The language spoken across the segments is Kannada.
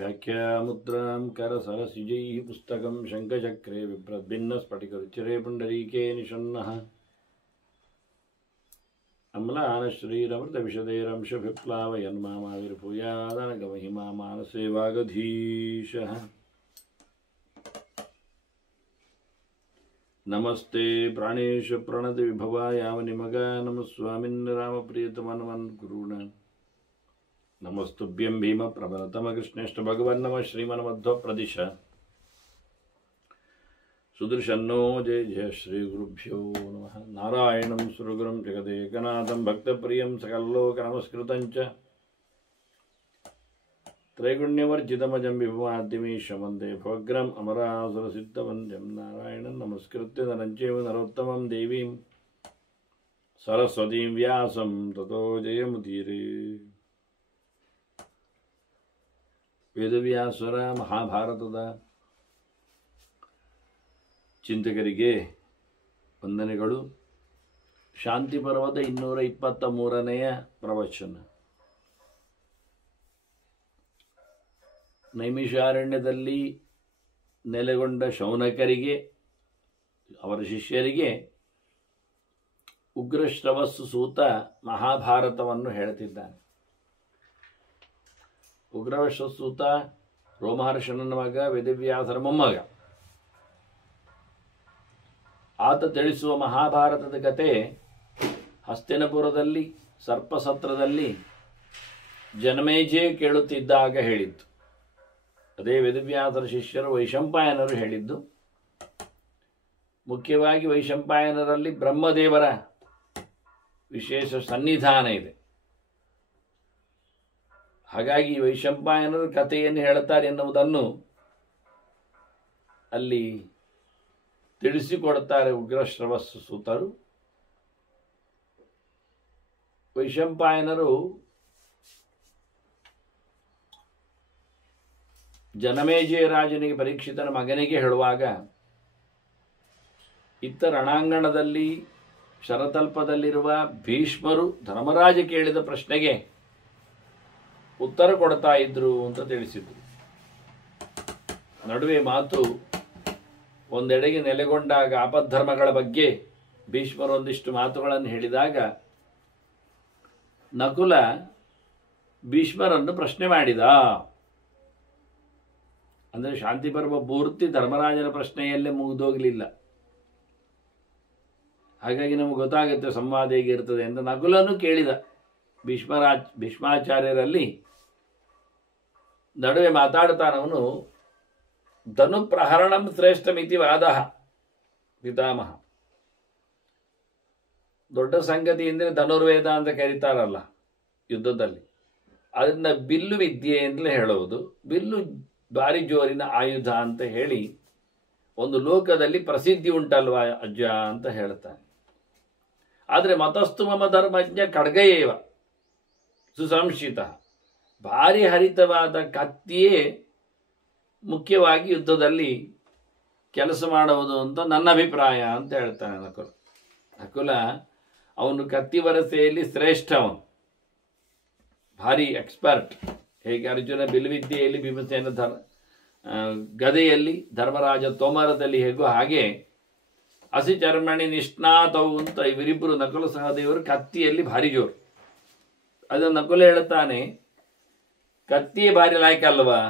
व्याख्यामुद्रां करसरसिजैः पुस्तकं शङ्खचक्रे बिभ्रद्भिन्नस्फटिकरुचिरे पुण्डरीके निषण्णः अम्लानश्रीरमृतविशदैरंशभिप्लावयन्मामाविर्भूयादनगमहिमा मानसे वागधीशः। नमस्ते प्राणेश प्रणतविभवायावनिमगा नमः स्वामिन् रामप्रियतमनमन् गुरुण नमस्तुभ्यं भीम प्रबलतम कृष्णेष्ट भगवन् नमः श्रीमन्मध्व प्रदिश सुदर्शन्नो जय जय श्री गुरुभ्यो नमः। नारायणं सुरगुरुं जगदेकनाथं भक्तप्रियं सकललोकनमस्कृतं च त्रैगुण्यवर्जितमजं विभुमाद्यमीशं वन्दे भवग्रम् अमरासुरसिद्धवन्द्यं नारायणं नमस्कृत्य नरं चैव नरोत्तमं देवीं सरस्वतीं व्यासं ततो जयमुदीरे। ವೇದವ್ಯಾಸರ ಮಹಾಭಾರತದ ಚಿಂತಕರಿಗೆ ವಂದನೆಗಳು. ಶಾಂತಿ ಪರ್ವದ 223ನೆಯ ಪ್ರವಚನ. ನೈಮಿಷಾರಣ್ಯದಲ್ಲಿ ನೆಲೆಗೊಂಡ ಶೌನಕರಿಗೆ ಅವರ ಶಿಷ್ಯರಿಗೆ ಉಗ್ರಶ್ರವಸ್ಸು ಸೂತ ಮಹಾಭಾರತವನ್ನು ಹೇಳ್ತಿದ್ದಾನೆ. ಉಗ್ರಶ್ರವಸೂತ ರೋಮಹರ್ಷಣನ ಮಗ, ವೇದವ್ಯಾಸರ ಮೊಮ್ಮಗ. ಆತ ತಿಳಿಸುವ ಮಹಾಭಾರತದ ಕತೆ ಹಸ್ತಿನಪುರದಲ್ಲಿ ಸರ್ಪಸತ್ರದಲ್ಲಿ ಜನಮೇಜಯ ಕೇಳುತ್ತಿದ್ದಾಗ ಹೇಳಿದ್ದು. ಅದೇ ವೇದವ್ಯಾಸರ ಶಿಷ್ಯರು ವೈಶಂಪಾಯನರು ಹೇಳಿದ್ದು. ಮುಖ್ಯವಾಗಿ ವೈಶಂಪಾಯನರಲ್ಲಿ ಬ್ರಹ್ಮದೇವರ ವಿಶೇಷ ಸನ್ನಿಧಾನ ಇದೆ. ಹಾಗಾಗಿ ವೈಶಂಪಾಯನರು ಕಥೆಯನ್ನು ಹೇಳುತ್ತಾರೆ ಎನ್ನುವುದನ್ನು ಅಲ್ಲಿ ತಿಳಿಸಿಕೊಡುತ್ತಾರೆ ಉಗ್ರಶ್ರವಸ್ಸು ಸೂತರು. ವೈಶಂಪಾಯನರು ಜನಮೇಜಯ ರಾಜನಿಗೆ ಪರೀಕ್ಷಿತನ ಮಗನಿಗೆ ಹೇಳುವಾಗ ಇತ್ತ ರಣಾಂಗಣದಲ್ಲಿ ಶರತಲ್ಪದಲ್ಲಿರುವ ಭೀಷ್ಮರು ಧರ್ಮರಾಜ ಕೇಳಿದ ಪ್ರಶ್ನೆಗೆ ಉತ್ತರ ಕೊಡ್ತಾ ಇದ್ರು ಅಂತ ತಿಳಿಸಿದ್ರು. ನಡುವೆ ಮಾತು ಒಂದೆಡೆಗೆ ನೆಲೆಗೊಂಡಾಗ ಆಪದ್ಧರ್ಮಗಳ ಬಗ್ಗೆ ಭೀಷ್ಮರು ಒಂದಿಷ್ಟು ಮಾತುಗಳನ್ನು ಹೇಳಿದಾಗ ನಕುಲ ಭೀಷ್ಮರನ್ನು ಪ್ರಶ್ನೆ ಮಾಡಿದ. ಅಂದರೆ ಶಾಂತಿ ಪರ್ವ ಪೂರ್ತಿ ಧರ್ಮರಾಜನ ಪ್ರಶ್ನೆಯಲ್ಲೇ ಮುಗಿದೋಗ್ಲಿಲ್ಲ. ಹಾಗಾಗಿ ನಮಗೆ ಗೊತ್ತಾಗುತ್ತೆ ಸಂವಾದ ಹೇಗಿರ್ತದೆ ಅಂತ. ನಕುಲನು ಕೇಳಿದ ಭೀಷ್ಮಾಚಾರ್ಯರಲ್ಲಿ. ನಡುವೆ ಮಾತಾಡ್ತಾನವನು, ಧನು ಪ್ರಹರಣಂ ಶ್ರೇಷ್ಠಮಿತಿ ವಾದ ಪಿತಾಮಹ. ದೊಡ್ಡ ಸಂಗತಿ ಅಂದರೆ ಧನುರ್ವೇದ ಅಂತ ಕರೀತಾರಲ್ಲ ಯುದ್ಧದಲ್ಲಿ, ಅದನ್ನ ಬಿಲ್ಲು ವಿದ್ಯೆ ಅಂತಲೇ ಹೇಳುವುದು. ಬಿಲ್ಲು ಭಾರಿ ಜೋರಿನ ಆಯುಧ ಅಂತ ಹೇಳಿ ಒಂದು ಲೋಕದಲ್ಲಿ ಪ್ರಸಿದ್ಧಿ ಉಂಟಲ್ವಾ ಅಜ್ಜ ಅಂತ ಹೇಳ್ತಾನೆ. ಆದರೆ ಮತಸ್ತು ಮಮ ಧರ್ಮಜ್ಞ ಖಡ್ಗಯೇವ ಸುಸಂಶಿತ. ಭಾರಿ ಹರಿತವಾದ ಕತ್ತಿಯೇ ಮುಖ್ಯವಾಗಿ ಯುದ್ಧದಲ್ಲಿ ಕೆಲಸ ಮಾಡುವುದು ಅಂತ ನನ್ನ ಅಭಿಪ್ರಾಯ ಅಂತ ಹೇಳ್ತಾನೆ ನಕುಲ. ನಕುಲ ಅವನು ಕತ್ತಿ ವರಸೆಯಲ್ಲಿ ಶ್ರೇಷ್ಠವನು, ಭಾರಿ ಎಕ್ಸ್ಪರ್ಟ್. ಹೇಗೆ ಅರ್ಜುನ ಬಿಲ್ವಿದ್ಯೆಯಲ್ಲಿ, ಭೀಮಸೇನ ಗದೆಯಲ್ಲಿ, ಧರ್ಮರಾಜ ತೋಮರದಲ್ಲಿ ಹೇಗೋ ಹಾಗೆ ಹಸಿ ಚರ್ಮಣಿ ನಿಷ್ಣಾತವು ಅಂತ ಇವರಿಬ್ಬರು ನಕುಲ ಸಹದೇವರು ಕತ್ತಿಯಲ್ಲಿ ಭಾರಿ ಜೋರು. ಅದನ್ನು ನಕುಲ ಹೇಳುತ್ತಾನೆ, ಕತ್ತಿಯೇ ಭಾರಿ ಲಾಯ್ಕ ಅಲ್ವಾ,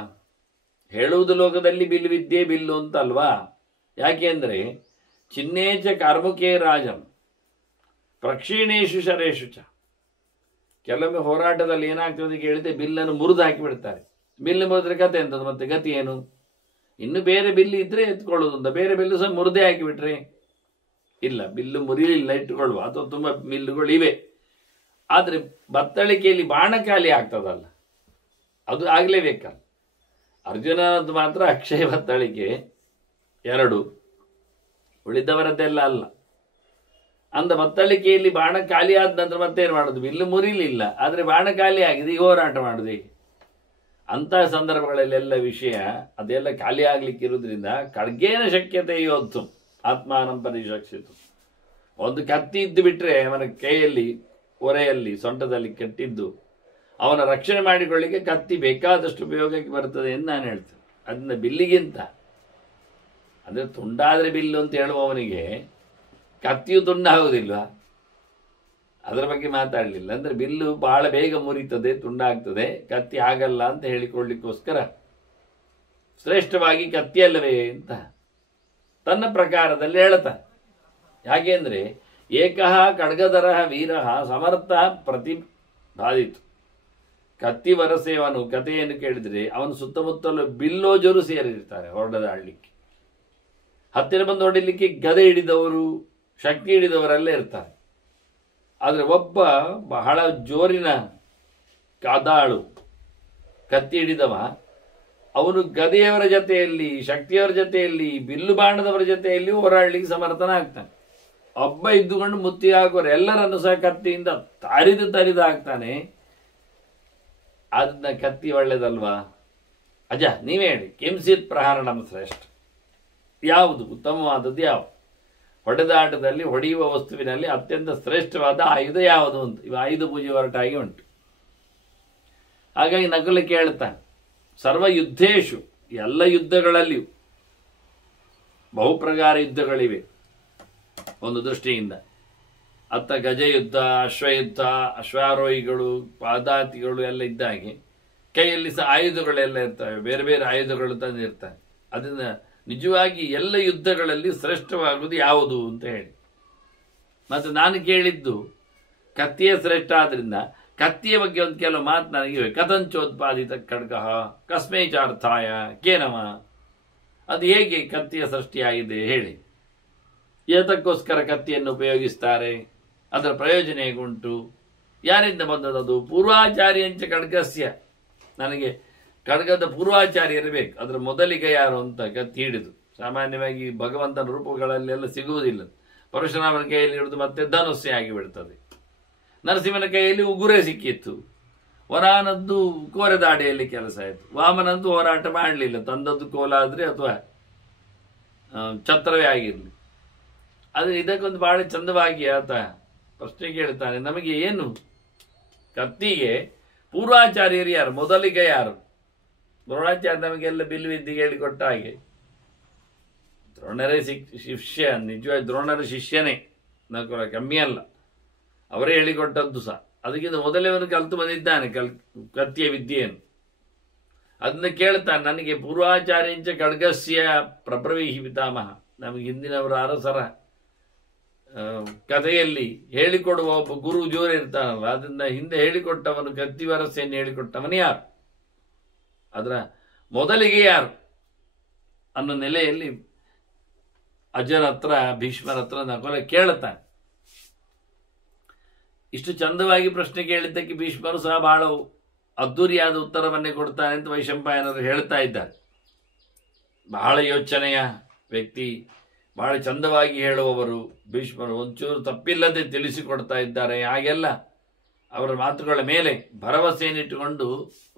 ಹೇಳುವುದು ಲೋಕದಲ್ಲಿ ಬಿಲ್ವಿದ್ಯೆ ಬಿಲ್ಲು ಅಂತ ಅಲ್ವಾ. ಯಾಕೆ ಅಂದರೆ ಚಿನ್ನೇಚ ಕಾರ್ಮುಕೇ ರಾಜಂ ಪ್ರಕ್ಷೀಣೇಶು ಶರೇಶು ಚ. ಕೆಲವೊಮ್ಮೆ ಹೋರಾಟದಲ್ಲಿ ಏನಾಗ್ತದೆ ಕೇಳಿದ್ರೆ ಬಿಲ್ಲನ್ನು ಮುರಿದು ಹಾಕಿಬಿಡ್ತಾರೆ. ಬಿಲ್ಲು ಮುರಿದ್ರೆ ಕತೆ ಅಂತದ್ದು, ಮತ್ತೆ ಗತಿ ಏನು? ಇನ್ನು ಬೇರೆ ಬಿಲ್ಲು ಇದ್ರೆ ಎತ್ಕೊಳ್ಳೋದು ಅಂತ. ಬೇರೆ ಬಿಲ್ಲು ಸಹ ಮುರಿದೇ ಹಾಕಿಬಿಟ್ರೆ ಇಲ್ಲ, ಬಿಲ್ಲು ಮುರಿಲಿಲ್ಲ ಇಟ್ಟುಕೊಳ್ಳುವ, ಅಥವಾ ತುಂಬ ಬಿಲ್ಲುಗಳು ಇವೆ. ಆದರೆ ಬತ್ತಳಿಕೆಯಲ್ಲಿ ಬಾಣ ಖಾಲಿ ಆಗ್ತದಲ್ಲ, ಅದು ಆಗಲೇಬೇಕಲ್ಲ. ಅರ್ಜುನನದ್ದು ಮಾತ್ರ ಅಕ್ಷಯ ಬತ್ತಳಿಕೆ 2, ಉಳಿದವರದ್ದೆಲ್ಲ ಅಲ್ಲ. ಅಂದ ಬತ್ತಳಿಕೆಯಲ್ಲಿ ಬಾಣ ಖಾಲಿ ಆದ ನಂತರ ಮತ್ತೇನು ಮಾಡೋದು? ಬಿಲ್ಲು ಮುರಿಲಿಲ್ಲ, ಆದರೆ ಬಾಣ ಖಾಲಿ ಆಗಿದೆ, ಈಗ ಹೋರಾಟ ಮಾಡೋದು ಹೇಗೆ? ಅಂತಹ ಸಂದರ್ಭಗಳಲ್ಲೆಲ್ಲ ವಿಷಯ ಅದೆಲ್ಲ ಖಾಲಿ ಆಗ್ಲಿಕ್ಕೆ ಇರುವುದರಿಂದ ಖಡ್ಗೇನ ಶಕ್ಯತೆ ಯೋತ್ತು ಆತ್ಮಾನಂ ಪರಿರಕ್ಷಿತು. ಒಂದು ಕತ್ತಿ ಇದ್ದು ಬಿಟ್ರೆ ಅವನ ಕೈಯಲ್ಲಿ, ಒರೆಯಲ್ಲಿ, ಸೊಂಟದಲ್ಲಿ ಕಟ್ಟಿದ್ದು ಅವನ ರಕ್ಷಣೆ ಮಾಡಿಕೊಳ್ಳಿಕ್ಕೆ ಕತ್ತಿ ಬೇಕಾದಷ್ಟು ಉಪಯೋಗಕ್ಕೆ ಬರ್ತದೆ ಎಂದು ನಾನು ಹೇಳ್ತೇನೆ. ಅದನ್ನ ಬಿಲ್ಲಿಗಿಂತ ಅಂದರೆ ತುಂಡಾದರೆ ಬಿಲ್ಲು ಅಂತ ಹೇಳುವವನಿಗೆ ಕತ್ತಿಯು ತುಂಡಾಗುವುದಿಲ್ವಾ? ಅದರ ಬಗ್ಗೆ ಮಾತಾಡಲಿಲ್ಲ. ಅಂದರೆ ಬಿಲ್ಲು ಬಹಳ ಬೇಗ ಮುರಿತದೆ, ತುಂಡಾಗ್ತದೆ, ಕತ್ತಿ ಆಗಲ್ಲ ಅಂತ ಹೇಳಿಕೊಳ್ಳಿಕ್ಕೋಸ್ಕರ ಶ್ರೇಷ್ಠವಾಗಿ ಕತ್ತಿಯಲ್ಲವೇ ಅಂತ ತನ್ನ ಪ್ರಕಾರದಲ್ಲಿ ಹೇಳ್ತಾನೆ. ಯಾಕೆಂದ್ರೆ ಏಕಃ ಖಡ್ಗಧರ ವೀರ ಸಮರ್ಥ ಪ್ರತಿಪಾದಿತು. ಕತ್ತಿ ವರಸೆಯವನು ಕಥೆಯನ್ನು ಕೇಳಿದರೆ ಅವನು ಸುತ್ತಮುತ್ತಲು ಬಿಲ್ಲೋಜರು ಸೇರಿರ್ತಾರೆ ಹೊಡೆದಾಡಲಿಕ್ಕೆ. ಹತ್ತಿರ ಬಂದು ಹೊಡಿಲಿಕ್ಕೆ ಗದೆ ಹಿಡಿದವರು, ಶಕ್ತಿ ಹಿಡಿದವರೆಲ್ಲ ಇರ್ತಾರೆ. ಆದರೆ ಒಬ್ಬ ಬಹಳ ಜೋರಿನ ಕಾದಾಳು ಕತ್ತಿ ಹಿಡಿದವ, ಅವನು ಗದೆಯವರ ಜೊತೆಯಲ್ಲಿ, ಶಕ್ತಿಯವರ ಜೊತೆಯಲ್ಲಿ, ಬಿಲ್ಲು ಬಾಣದವರ ಜೊತೆಯಲ್ಲಿ ಹೋರಾಡಲಿಕ್ಕೆ ಸಮರ್ಥನಾಗ್ತಾನೆ. ಒಬ್ಬ ಇದ್ದುಕೊಂಡು ಮುತ್ತಿ ಹಾಕೋರು ಎಲ್ಲರನ್ನು ಸಹ ಕತ್ತಿಯಿಂದ ತರಿದು ಹಾಕ್ತಾನೆ. ಅದನ್ನ ಕತ್ತಿ ಒಳ್ಳೇದಲ್ವಾ? ಅಜ ನೀವೇ ಹೇಳಿ, ಕಿಂಸಿತ್ ಪ್ರಹರಣಂ ಶ್ರೇಷ್ಠ, ಯಾವುದು ಉತ್ತಮವಾದದ್ದು? ಯಾವುದು ಹೊಡೆದಾಟದಲ್ಲಿ ಹೊಡೆಯುವ ವಸ್ತುವಿನಲ್ಲಿ ಅತ್ಯಂತ ಶ್ರೇಷ್ಠವಾದ ಆಯುಧ ಯಾವುದು ಅಂತ ಇವ ಆಯುಧ ಪೂಜೆ ಹೊರಟಾಗಿ ಉಂಟು. ಹಾಗಾಗಿ ನಕುಲ ಕೇಳ್ತಾನೆ, ಸರ್ವ ಯುದ್ಧೇಶು, ಎಲ್ಲ ಯುದ್ಧಗಳಲ್ಲಿಯೂ ಬಹುಪ್ರಕಾರ ಯುದ್ಧಗಳಿವೆ ಒಂದು ದೃಷ್ಟಿಯಿಂದ. ಅತ್ತ ಗಜಯುದ್ಧ, ಅಶ್ವಯುದ್ಧ, ಅಶ್ವಾರೋಹಿಗಳು, ಪಾದಾತಿಗಳು ಎಲ್ಲ ಇದ್ದಾಗೆ ಕೈಯಲ್ಲಿ ಸಹ ಆಯುಧಗಳೆಲ್ಲ ಇರ್ತವೆ, ಬೇರೆ ಬೇರೆ ಆಯುಧಗಳು ತಂದಿರ್ತಾರೆ. ಅದನ್ನ ನಿಜವಾಗಿ ಎಲ್ಲ ಯುದ್ಧಗಳಲ್ಲಿ ಶ್ರೇಷ್ಠವಾಗುವುದು ಯಾವುದು ಅಂತ ಹೇಳಿ. ಮತ್ತೆ ನಾನು ಕೇಳಿದ್ದು ಕತ್ತಿಯ ಶ್ರೇಷ್ಠ ಆದ್ರಿಂದ ಕತ್ತಿಯ ಬಗ್ಗೆ ಒಂದು ಕೆಲವು ಮಾತು ನನಗೆ. ಕಥಂಚೋತ್ಪಾದಿತ ಖಡ್ಗ ಕಸ್ಮೇಚಾರ್ಥಾಯ ಕೇನವ, ಅದು ಹೇಗೆ ಕತ್ತಿಯ ಸೃಷ್ಟಿಯಾಗಿದೆ ಹೇಳಿ. ಏತಕ್ಕೋಸ್ಕರ ಕತ್ತಿಯನ್ನು ಉಪಯೋಗಿಸ್ತಾರೆ, ಅದರ ಪ್ರಯೋಜನ ಹೇಗುಂಟು, ಯಾರಿಂದ ಬಂದದ್ದು? ಪೂರ್ವಾಚಾರ್ಯಂಚ ಖಡ್ಗಸ್ಯ, ನನಗೆ ಖಡ್ಗದ ಪೂರ್ವಾಚಾರ್ಯ ಇರಬೇಕು. ಅದರ ಮೊದಲಿಗೆ ಯಾರು ಅಂತ ಕತ್ತಿ ಹಿಡಿದು, ಸಾಮಾನ್ಯವಾಗಿ ಭಗವಂತನ ರೂಪಗಳಲ್ಲೆಲ್ಲ ಸಿಗುವುದಿಲ್ಲ. ಪರಶುರಾಮನ ಕೈಯಲ್ಲಿ ಹಿಡಿದು ಮತ್ತೆ ಧನುಸ್ಸೆ ಆಗಿಬಿಡ್ತದೆ. ನರಸಿಂಹನ ಕೈಯಲ್ಲಿ ಉಗುರೇ ಸಿಕ್ಕಿತ್ತು. ವರಾನದ್ದು ಕೋರೆದಾಡಿಯಲ್ಲಿ ಕೆಲಸ ಆಯಿತು. ವಾಮನದ್ದು ಹೋರಾಟ ಮಾಡಲಿಲ್ಲ, ತಂದದ್ದು ಕೋಲಾದ್ರೆ ಅಥವಾ ಛತ್ರವೇ ಆಗಿರಲಿ. ಅದು ಇದಕ್ಕೊಂದು ಬಹಳ ಚಂದವಾಗಿ ಆತ ಪ್ರಶ್ನೆ ಕೇಳ್ತಾನೆ, ನಮಗೆ ಏನು ಕತ್ತಿಗೆ ಪೂರ್ವಾಚಾರ್ಯರು ಯಾರು, ಮೊದಲಿಗೆ ಯಾರು? ದ್ರೋಣಾಚಾರ್ಯ ನಮಗೆಲ್ಲ ಬಿಲ್ಲುವಿದ್ದಿಗೆ ಹೇಳಿಕೊಟ್ಟ ಹಾಗೆ ದ್ರೋಣರೇ ಶಿಷ್ಯ, ನಿಜವಾಗಿ ದ್ರೋಣರ ಶಿಷ್ಯನೇ, ನಕುಲ ಕಮ್ಮಿ ಅಲ್ಲ, ಅವರೇ ಹೇಳಿಕೊಟ್ಟದ್ದು ಸಹ. ಅದಕ್ಕಿಂತ ಮೊದಲೇ ಅವನು ಕಲಿತು ಬಂದಿದ್ದಾನೆ ಕತ್ತಿಯ ವಿದ್ಯೆಯನ್ನು. ಅದನ್ನ ಕೇಳ್ತಾನೆ, ನನಗೆ ಪೂರ್ವಾಚಾರ್ಯಂಚ ಖಡ್ಗಸ್ಯ ಪ್ರಬ್ರವೀಹಿ ಪಿತಾಮಹ, ನಮಗೆ ಹಿಂದಿನವರ ಅರಸರ ಕಥೆಯಲ್ಲಿ ಹೇಳಿಕೊಡುವ ಒಬ್ಬ ಗುರು ಜೋರು ಇರ್ತಾನಲ್ಲ, ಅದನ್ನ ಹಿಂದೆ ಹೇಳಿಕೊಟ್ಟವನು, ಕತ್ತಿ ವರಸೆಯನ್ನು ಹೇಳಿಕೊಟ್ಟವನು ಯಾರು, ಅದರ ಮೊದಲಿಗೆ ಯಾರು ಅನ್ನೋ ನೆಲೆಯಲ್ಲಿ ಅಜರ ಹತ್ರ, ಭೀಷ್ಮರ ಹತ್ರ ನಕುಲ ಕೇಳ್ತಾನೆ. ಇಷ್ಟು ಚಂದವಾಗಿ ಪ್ರಶ್ನೆ ಕೇಳಿದ್ದಕ್ಕೆ ಭೀಷ್ಮರು ಸಹ ಬಹಳ ಅದ್ದೂರಿಯಾದ ಉತ್ತರವನ್ನೇ ಕೊಡ್ತಾನೆ ಅಂತ ವೈಶಂಪಾಯನರು ಹೇಳ್ತಾ ಇದ್ದಾರೆ. ಬಹಳ ಯೋಚನೆಯ ವ್ಯಕ್ತಿ, ಬಹಳ ಚಂದವಾಗಿ ಹೇಳುವವರು ಭೀಷ್ಮರು, ಒಂಚೂರು ತಪ್ಪಿಲ್ಲದೆ ತಿಳಿಸಿಕೊಡ್ತಾ ಇದ್ದಾರೆ. ಹಾಗೆಲ್ಲ ಅವರ ಮಾತುಗಳ ಮೇಲೆ ಭರವಸೆಯನ್ನಿಟ್ಟುಕೊಂಡು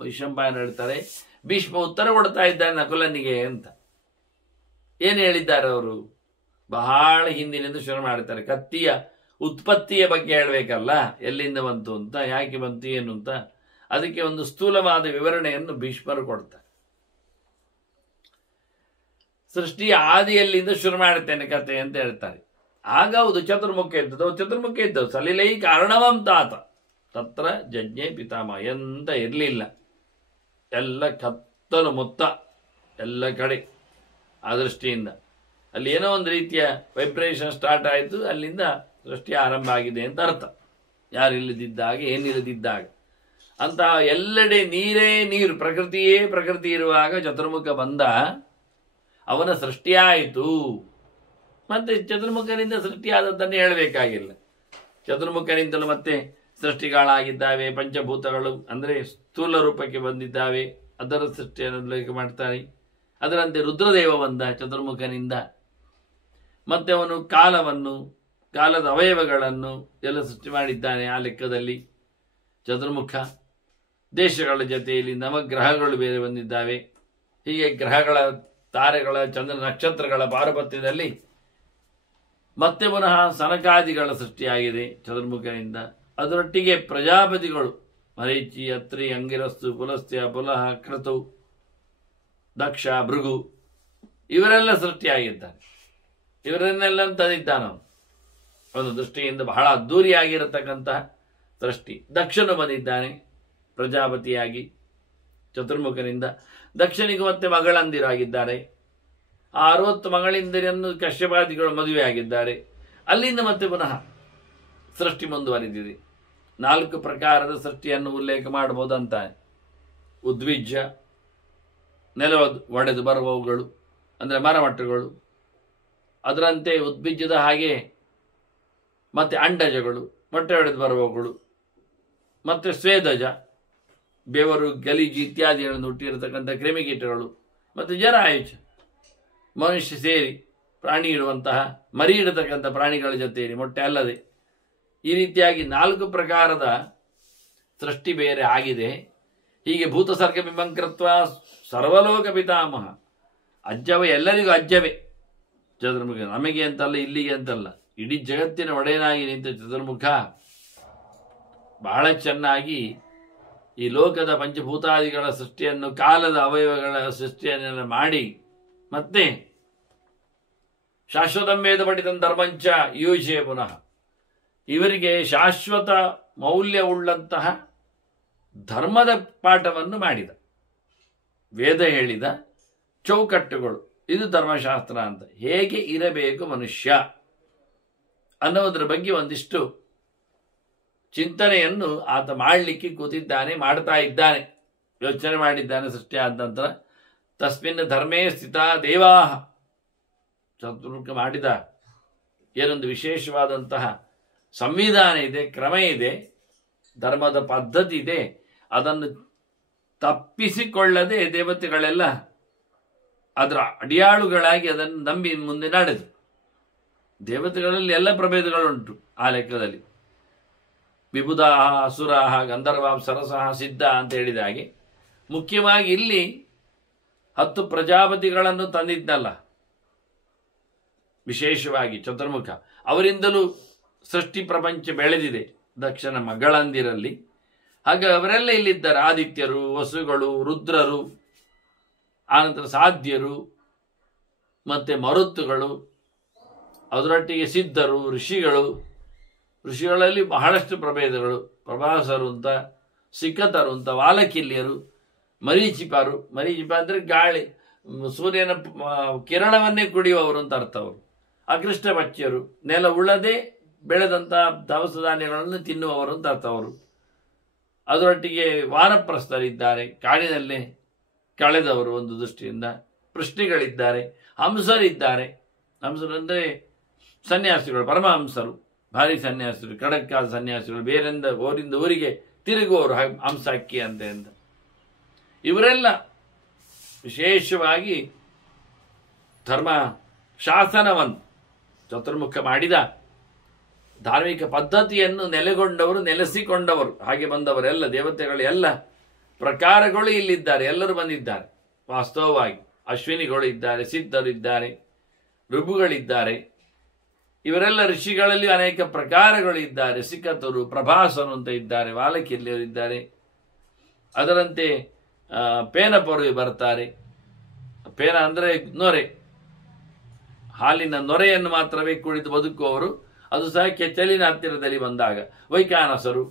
ವೈಶಂಪಾಯನ ಹೇಳ್ತಾರೆ, ಭೀಷ್ಮ ಉತ್ತರ ಕೊಡ್ತಾ ಇದ್ದಾರೆ ನಕುಲನಿಗೆ ಅಂತ. ಏನು ಹೇಳಿದ್ದಾರೆ ಅವರು? ಬಹಳ ಹಿಂದಿನಿಂದ ಶುರು ಮಾಡ್ತಾರೆ. ಕತ್ತಿಯ ಉತ್ಪತ್ತಿಯ ಬಗ್ಗೆ ಹೇಳಬೇಕಲ್ಲ, ಎಲ್ಲಿಂದ ಬಂತು ಅಂತ, ಯಾಕೆ ಬಂತು ಏನು ಅಂತ, ಅದಕ್ಕೆ ಒಂದು ಸ್ಥೂಲವಾದ ವಿವರಣೆಯನ್ನು ಭೀಷ್ಮರು ಕೊಡ್ತಾರೆ. ಸೃಷ್ಟಿಯ ಆದಿಯಲ್ಲಿಂದ ಶುರು ಮಾಡುತ್ತೇನೆ ಕತೆ ಅಂತ ಹೇಳ್ತಾರೆ. ಆಗ ಹೌದು ಚತುರ್ಮುಖ ಇದ್ದವು ಸಲಿಲೈ ಕಾರಣವಂ ತಾತ ತತ್ರ ಜಜ್ಞೆ ಪಿತಾಮಹ, ಎಂತ ಇರಲಿಲ್ಲ, ಎಲ್ಲ ಕತ್ತಲು ಮೊತ್ತ ಎಲ್ಲ ಕಡೆ. ಆ ದೃಷ್ಟಿಯಿಂದ ಅಲ್ಲಿ ಏನೋ ಒಂದು ರೀತಿಯ ವೈಬ್ರೇಷನ್ ಸ್ಟಾರ್ಟ್ ಆಯಿತು, ಅಲ್ಲಿಂದ ಸೃಷ್ಟಿ ಆರಂಭ ಆಗಿದೆ ಅಂತ ಅರ್ಥ. ಯಾರಿಲ್ಲದಿದ್ದಾಗ, ಏನಿಲ್ಲದಿದ್ದಾಗ, ಅಂತಹ ಎಲ್ಲೆಡೆ ನೀರೇ ನೀರು, ಪ್ರಕೃತಿಯೇ ಪ್ರಕೃತಿ ಇರುವಾಗ ಚತುರ್ಮುಖ ಬಂದ, ಅವನ ಸೃಷ್ಟಿಯಾಯಿತು. ಮತ್ತೆ ಚತುರ್ಮುಖನಿಂದ ಸೃಷ್ಟಿಯಾದದ್ದನ್ನು ಹೇಳಬೇಕಾಗಿಲ್ಲ. ಚತುರ್ಮುಖನಿಂದಲೂ ಮತ್ತೆ ಸೃಷ್ಟಿಗಳಾಗಿದ್ದಾವೆ, ಪಂಚಭೂತಗಳು ಅಂದರೆ ಸ್ಥೂಲ ರೂಪಕ್ಕೆ ಬಂದಿದ್ದಾವೆ, ಅದರ ಸೃಷ್ಟಿಯನ್ನು ಉಲ್ಲೇಖ ಮಾಡ್ತಾರೆ. ಅದರಂತೆ ರುದ್ರದೇವ ಬಂದ ಚತುರ್ಮುಖನಿಂದ. ಮತ್ತೆ ಅವನು ಕಾಲವನ್ನು, ಕಾಲದ ಅವಯವಗಳನ್ನು ಎಲ್ಲ ಸೃಷ್ಟಿ ಮಾಡಿದ್ದಾನೆ. ಆ ಲೆಕ್ಕದಲ್ಲಿ ಚತುರ್ಮುಖ. ದೇಶಗಳ ಜೊತೆಯಲ್ಲಿ ನವಗ್ರಹಗಳು ಬೇರೆ ಬಂದಿದ್ದಾವೆ. ಹೀಗೆ ಗ್ರಹಗಳ, ತಾರೆಗಳ, ಚಂದ್ರ ನಕ್ಷತ್ರಗಳ ಪಾರಪತ್ಯದಲ್ಲಿ ಮತ್ತೆ ಪುನಃ ಸನಕಾದಿಗಳ ಸೃಷ್ಟಿಯಾಗಿದೆ ಚತುರ್ಮುಖನಿಂದ. ಅದರೊಟ್ಟಿಗೆ ಪ್ರಜಾಪತಿಗಳು ಮರೀಚಿ, ಅತ್ರಿ, ಅಂಗಿರಸ್ತು, ಪುಲಸ್ತ್ಯ, ಪುಲಹ, ಕ್ರತು, ದಕ್ಷ, ಭೃಗು ಇವರೆಲ್ಲ ಸೃಷ್ಟಿಯಾಗಿದ್ದಾರೆ. ಇವರನ್ನೆಲ್ಲ ತಂದಿದ್ದಾನ ಒಂದು ದೃಷ್ಟಿಯಿಂದ ಬಹಳ ಅದ್ದೂರಿಯಾಗಿರತಕ್ಕಂತಹ ಸೃಷ್ಟಿ. ದಕ್ಷನು ಬಂದಿದ್ದಾನೆ ಪ್ರಜಾಪತಿಯಾಗಿ ಚತುರ್ಮುಖನಿಂದ. ದಕ್ಷನಿಗೂ ಮತ್ತೆ ಮಗಳಂದಿರಾಗಿದ್ದಾರೆ. ಆ 60 ಮಗಳಿಂದಿರನ್ನು ಕಶ್ಯಪಾದಿಗಳು ಮದುವೆಯಾಗಿದ್ದಾರೆ. ಅಲ್ಲಿಂದ ಮತ್ತೆ ಪುನಃ ಸೃಷ್ಟಿ ಮುಂದುವರಿದಿದೆ. 4 ಪ್ರಕಾರದ ಸೃಷ್ಟಿಯನ್ನು ಉಲ್ಲೇಖ ಮಾಡಬಹುದಂತ. ಉದ್ವಿಜ್ಯ, ನೆಲ ಒಡೆದು ಬರುವವುಗಳು ಅಂದರೆ ಮರಮಟ್ಟುಗಳು, ಅದರಂತೆ ಉದ್ವಿಜ್ಯದ ಹಾಗೆ ಮತ್ತೆ ಅಂಡಜಗಳು, ಮೊಟ್ಟೆ ಒಡೆದು ಬರುವವುಗಳು, ಮತ್ತೆ ಸ್ವೇದಜ, ಬೆವರು, ಗಲೀಜು ಇತ್ಯಾದಿಗಳನ್ನು ಹುಟ್ಟಿರತಕ್ಕಂಥ ಕ್ರಿಮಿಕೀಟಗಳು, ಮತ್ತು ಜರಾಯುಜ, ಮನುಷ್ಯ ಸೇರಿ ಪ್ರಾಣಿ ಇಡುವಂತಹ ಮರಿ ಇಡತಕ್ಕಂಥ ಪ್ರಾಣಿಗಳ ಜೊತೆಯಲ್ಲಿ ಮೊಟ್ಟೆ ಅಲ್ಲದೆ ಈ ರೀತಿಯಾಗಿ 4 ಪ್ರಕಾರದ ಸೃಷ್ಟಿ ಬೇರೆ ಆಗಿದೆ. ಹೀಗೆ ಭೂತಸರ್ಗ ಬಿಂಬಂಕೃತ್ವ ಸರ್ವಲೋಕ ಪಿತಾಮಹ, ಅಜ್ಜವೇ, ಎಲ್ಲರಿಗೂ ಅಜ್ಜವೇ ಚತುರ್ಮುಖ. ನಮಗೆ ಅಂತಲ್ಲ, ಇಲ್ಲಿಗೆ ಅಂತಲ್ಲ, ಇಡೀ ಜಗತ್ತಿನ ಒಡೆಯನಾಗಿ ನಿಂತ ಚತುರ್ಮುಖ ಬಹಳ ಚೆನ್ನಾಗಿ ಈ ಲೋಕದ ಪಂಚಭೂತಾದಿಗಳ ಸೃಷ್ಟಿಯನ್ನು, ಕಾಲದ ಅವಯವಗಳ ಸೃಷ್ಟಿಯನ್ನೆಲ್ಲ ಮಾಡಿ ಮತ್ತೆ ಶಾಶ್ವತಂ ವೇದ ಪಠಿತಂ ಧರ್ಮಂಚ ಯೂಜೆ ಪುನಃ ಇವರಿಗೆ ಶಾಶ್ವತ ಮೌಲ್ಯವುಳ್ಳಂತಹ ಧರ್ಮದ ಪಾಠವನ್ನು ಮಾಡಿದ. ವೇದ ಹೇಳಿದ ಚೌಕಟ್ಟುಗಳು, ಇದು ಧರ್ಮಶಾಸ್ತ್ರ ಅಂತ. ಹೇಗೆ ಇರಬೇಕು ಮನುಷ್ಯ ಅನ್ನೋದ್ರ ಬಗ್ಗೆ ಒಂದಿಷ್ಟು ಚಿಂತನೆಯನ್ನು ಆತ ಮಾಡಲಿಕ್ಕೆ ಕೂತಿದ್ದಾನೆ, ಮಾಡ್ತಾ ಇದ್ದಾನೆ, ಯೋಚನೆ ಮಾಡಿದ್ದಾನೆ. ಸೃಷ್ಟಿ ಆದ ನಂತರ ತಸ್ಮಿನ್ ಧರ್ಮೇ ಸ್ಥಿತ ದೇವಾಹ, ಚತುರ್ಮುಖ ಮಾಡಿದ ಏನೊಂದು ವಿಶೇಷವಾದಂತಹ ಸಂವಿಧಾನ ಇದೆ, ಕ್ರಮ ಇದೆ, ಧರ್ಮದ ಪದ್ಧತಿ ಇದೆ. ಅದನ್ನು ತಪ್ಪಿಸಿಕೊಳ್ಳದೆ ದೇವತೆಗಳೆಲ್ಲ ಅದರ ಅಡಿಯಾಳುಗಳಾಗಿ ಅದನ್ನು ನಂಬಿ ಮುಂದೆ ನಡೆದು. ದೇವತೆಗಳಲ್ಲಿ ಎಲ್ಲ ಪ್ರಭೇದಗಳುಂಟು ಆ ಲೆಕ್ಕದಲ್ಲಿ. ವಿಬುಧಾಹ, ಅಸುರಾಹ, ಗಂಧರ್ವ, ಸರಸಹ, ಸಿದ್ಧ ಅಂತ ಹೇಳಿದ ಹಾಗೆ ಮುಖ್ಯವಾಗಿ ಇಲ್ಲಿ 10 ಪ್ರಜಾಪತಿಗಳನ್ನು ತಂದಿದ್ದಲ್ಲ ವಿಶೇಷವಾಗಿ ಚತುರ್ಮುಖ. ಅವರಿಂದಲೂ ಸೃಷ್ಟಿ ಪ್ರಪಂಚ ಬೆಳೆದಿದೆ ದಕ್ಷನ ಮಗಳಂದಿರಲ್ಲಿ. ಹಾಗೆ ಅವರೆಲ್ಲ ಇಲ್ಲಿದ್ದಾರೆ. ಆದಿತ್ಯರು, ವಸುಗಳು, ರುದ್ರರು, ಆನಂತರ ಸಾಧ್ಯರು, ಮತ್ತೆ ಮರುತ್ತುಗಳು, ಅದರೊಟ್ಟಿಗೆ ಸಿದ್ಧರು, ಋಷಿಗಳು. ಋಷಿಗಳಲ್ಲಿ ಬಹಳಷ್ಟು ಪ್ರಭೇದಗಳು. ಪ್ರಭಾಸರು ಅಂತ, ಸಿಕ್ಕತರು ಅಂತ, ವಾಲಕಿಲ್ಯರು, ಮರೀಚಿಪಾರು. ಮರೀಚಿಪ ಅಂದರೆ ಗಾಳಿ, ಸೂರ್ಯನ ಕಿರಣವನ್ನೇ ಕುಡಿಯುವವರು ಅಂತ ಅರ್ಥ ಅವರು. ಅಕೃಷ್ಟಪಚ್ಯರು, ನೆಲ ಉಳ್ಳದೆ ಬೆಳೆದಂಥ ದವಸ ಧಾನ್ಯಗಳನ್ನು ತಿನ್ನುವವರು ಅಂತ ಅರ್ಥ ಅವರು. ಅದರೊಟ್ಟಿಗೆ ವಾನಪ್ರಸ್ಥರಿದ್ದಾರೆ, ಕಾಡಿನಲ್ಲೇ ಕಳೆದವರು ಒಂದು ದೃಷ್ಟಿಯಿಂದ. ವೃಷ್ಣಿಗಳಿದ್ದಾರೆ, ಹಂಸರಿದ್ದಾರೆ. ಹಂಸರು ಅಂದರೆ ಸನ್ಯಾಸಿಗಳು, ಪರಮಹಂಸರು, ಭಾರಿ ಸನ್ಯಾಸಿಗಳು, ಖಡಕ್ಕಾದ ಸನ್ಯಾಸಿಗಳು, ಬೇರೆಂದ ಊರಿಂದ ಊರಿಗೆ ತಿರುಗುವವರು, ಹಂಸ ಅಕ್ಕಿ ಅಂತ. ಇವರೆಲ್ಲ ವಿಶೇಷವಾಗಿ ಧರ್ಮ ಶಾಸನವನ್ನು ಚತುರ್ಮುಖ ಮಾಡಿದ. ಧಾರ್ಮಿಕ ಪದ್ಧತಿಯನ್ನು ನೆಲೆಗೊಂಡವರು, ನೆಲೆಸಿಕೊಂಡವರು, ಹಾಗೆ ಬಂದವರೆಲ್ಲ ದೇವತೆಗಳು, ಎಲ್ಲ ಪ್ರಕಾರಗಳು ಇಲ್ಲಿದ್ದಾರೆ. ಎಲ್ಲರೂ ಬಂದಿದ್ದಾರೆ ವಾಸ್ತವವಾಗಿ. ಅಶ್ವಿನಿಗಳು ಇದ್ದಾರೆ, ಸಿದ್ಧರು ಇದ್ದಾರೆ, ಋಭುಗಳಿದ್ದಾರೆ. ಇವರೆಲ್ಲ ಋಷಿಗಳಲ್ಲಿ ಅನೇಕ ಪ್ರಕಾರಗಳು ಇದ್ದಾರೆ. ಸಿಕತರು, ಪ್ರಭಾಸರು ಅಂತ ಇದ್ದಾರೆ, ವಾಲಕಿಲ್ಯರು ಇದ್ದಾರೆ. ಅದರಂತೆ ಪೇನಪರು ಬರ್ತಾರೆ. ಪೇನ ಅಂದರೆ ನೊರೆ, ಹಾಲಿನ ನೊರೆಯನ್ನು ಮಾತ್ರವೇ ಕುಡಿದು ಬದುಕುವವರು. ಅದು ಸಹ ಕೆಚ್ಚಲಿನ ಹತ್ತಿರದಲ್ಲಿ ಬಂದಾಗ. ವೈಕಾನಸರು,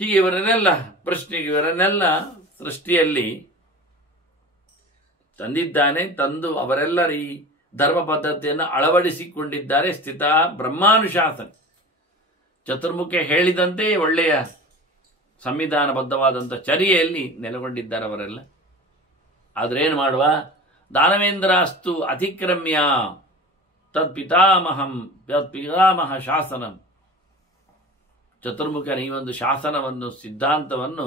ಹೀಗೆ ಇವರನ್ನೆಲ್ಲ ಇವರನ್ನೆಲ್ಲ ಸೃಷ್ಟಿಯಲ್ಲಿ ತಂದಿದ್ದಾನೆ. ತಂದು ಅವರೆಲ್ಲರ ಈ ಧರ್ಮ ಪದ್ಧತಿಯನ್ನು ಅಳವಡಿಸಿಕೊಂಡಿದ್ದಾರೆ. ಸ್ಥಿತ ಬ್ರಹ್ಮಾನುಶಾಸನ, ಚತುರ್ಮುಖ ಹೇಳಿದಂತೆ ಒಳ್ಳೆಯ ಸಂವಿಧಾನಬದ್ಧವಾದಂಥ ಚರ್ಯೆಯಲ್ಲಿ ನೆಲೆಗೊಂಡಿದ್ದಾರೆ ಅವರೆಲ್ಲ. ಆದರೆ ಏನು ಮಾಡುವ, ದಾನವೇಂದ್ರಾಸ್ತು ಅತಿಕ್ರಮ್ಯ ತತ್ಪಿತಾಮಹ ಶಾಸನಂ. ಚತುರ್ಮುಖನ ಈ ಒಂದು ಶಾಸನವನ್ನು, ಸಿದ್ಧಾಂತವನ್ನು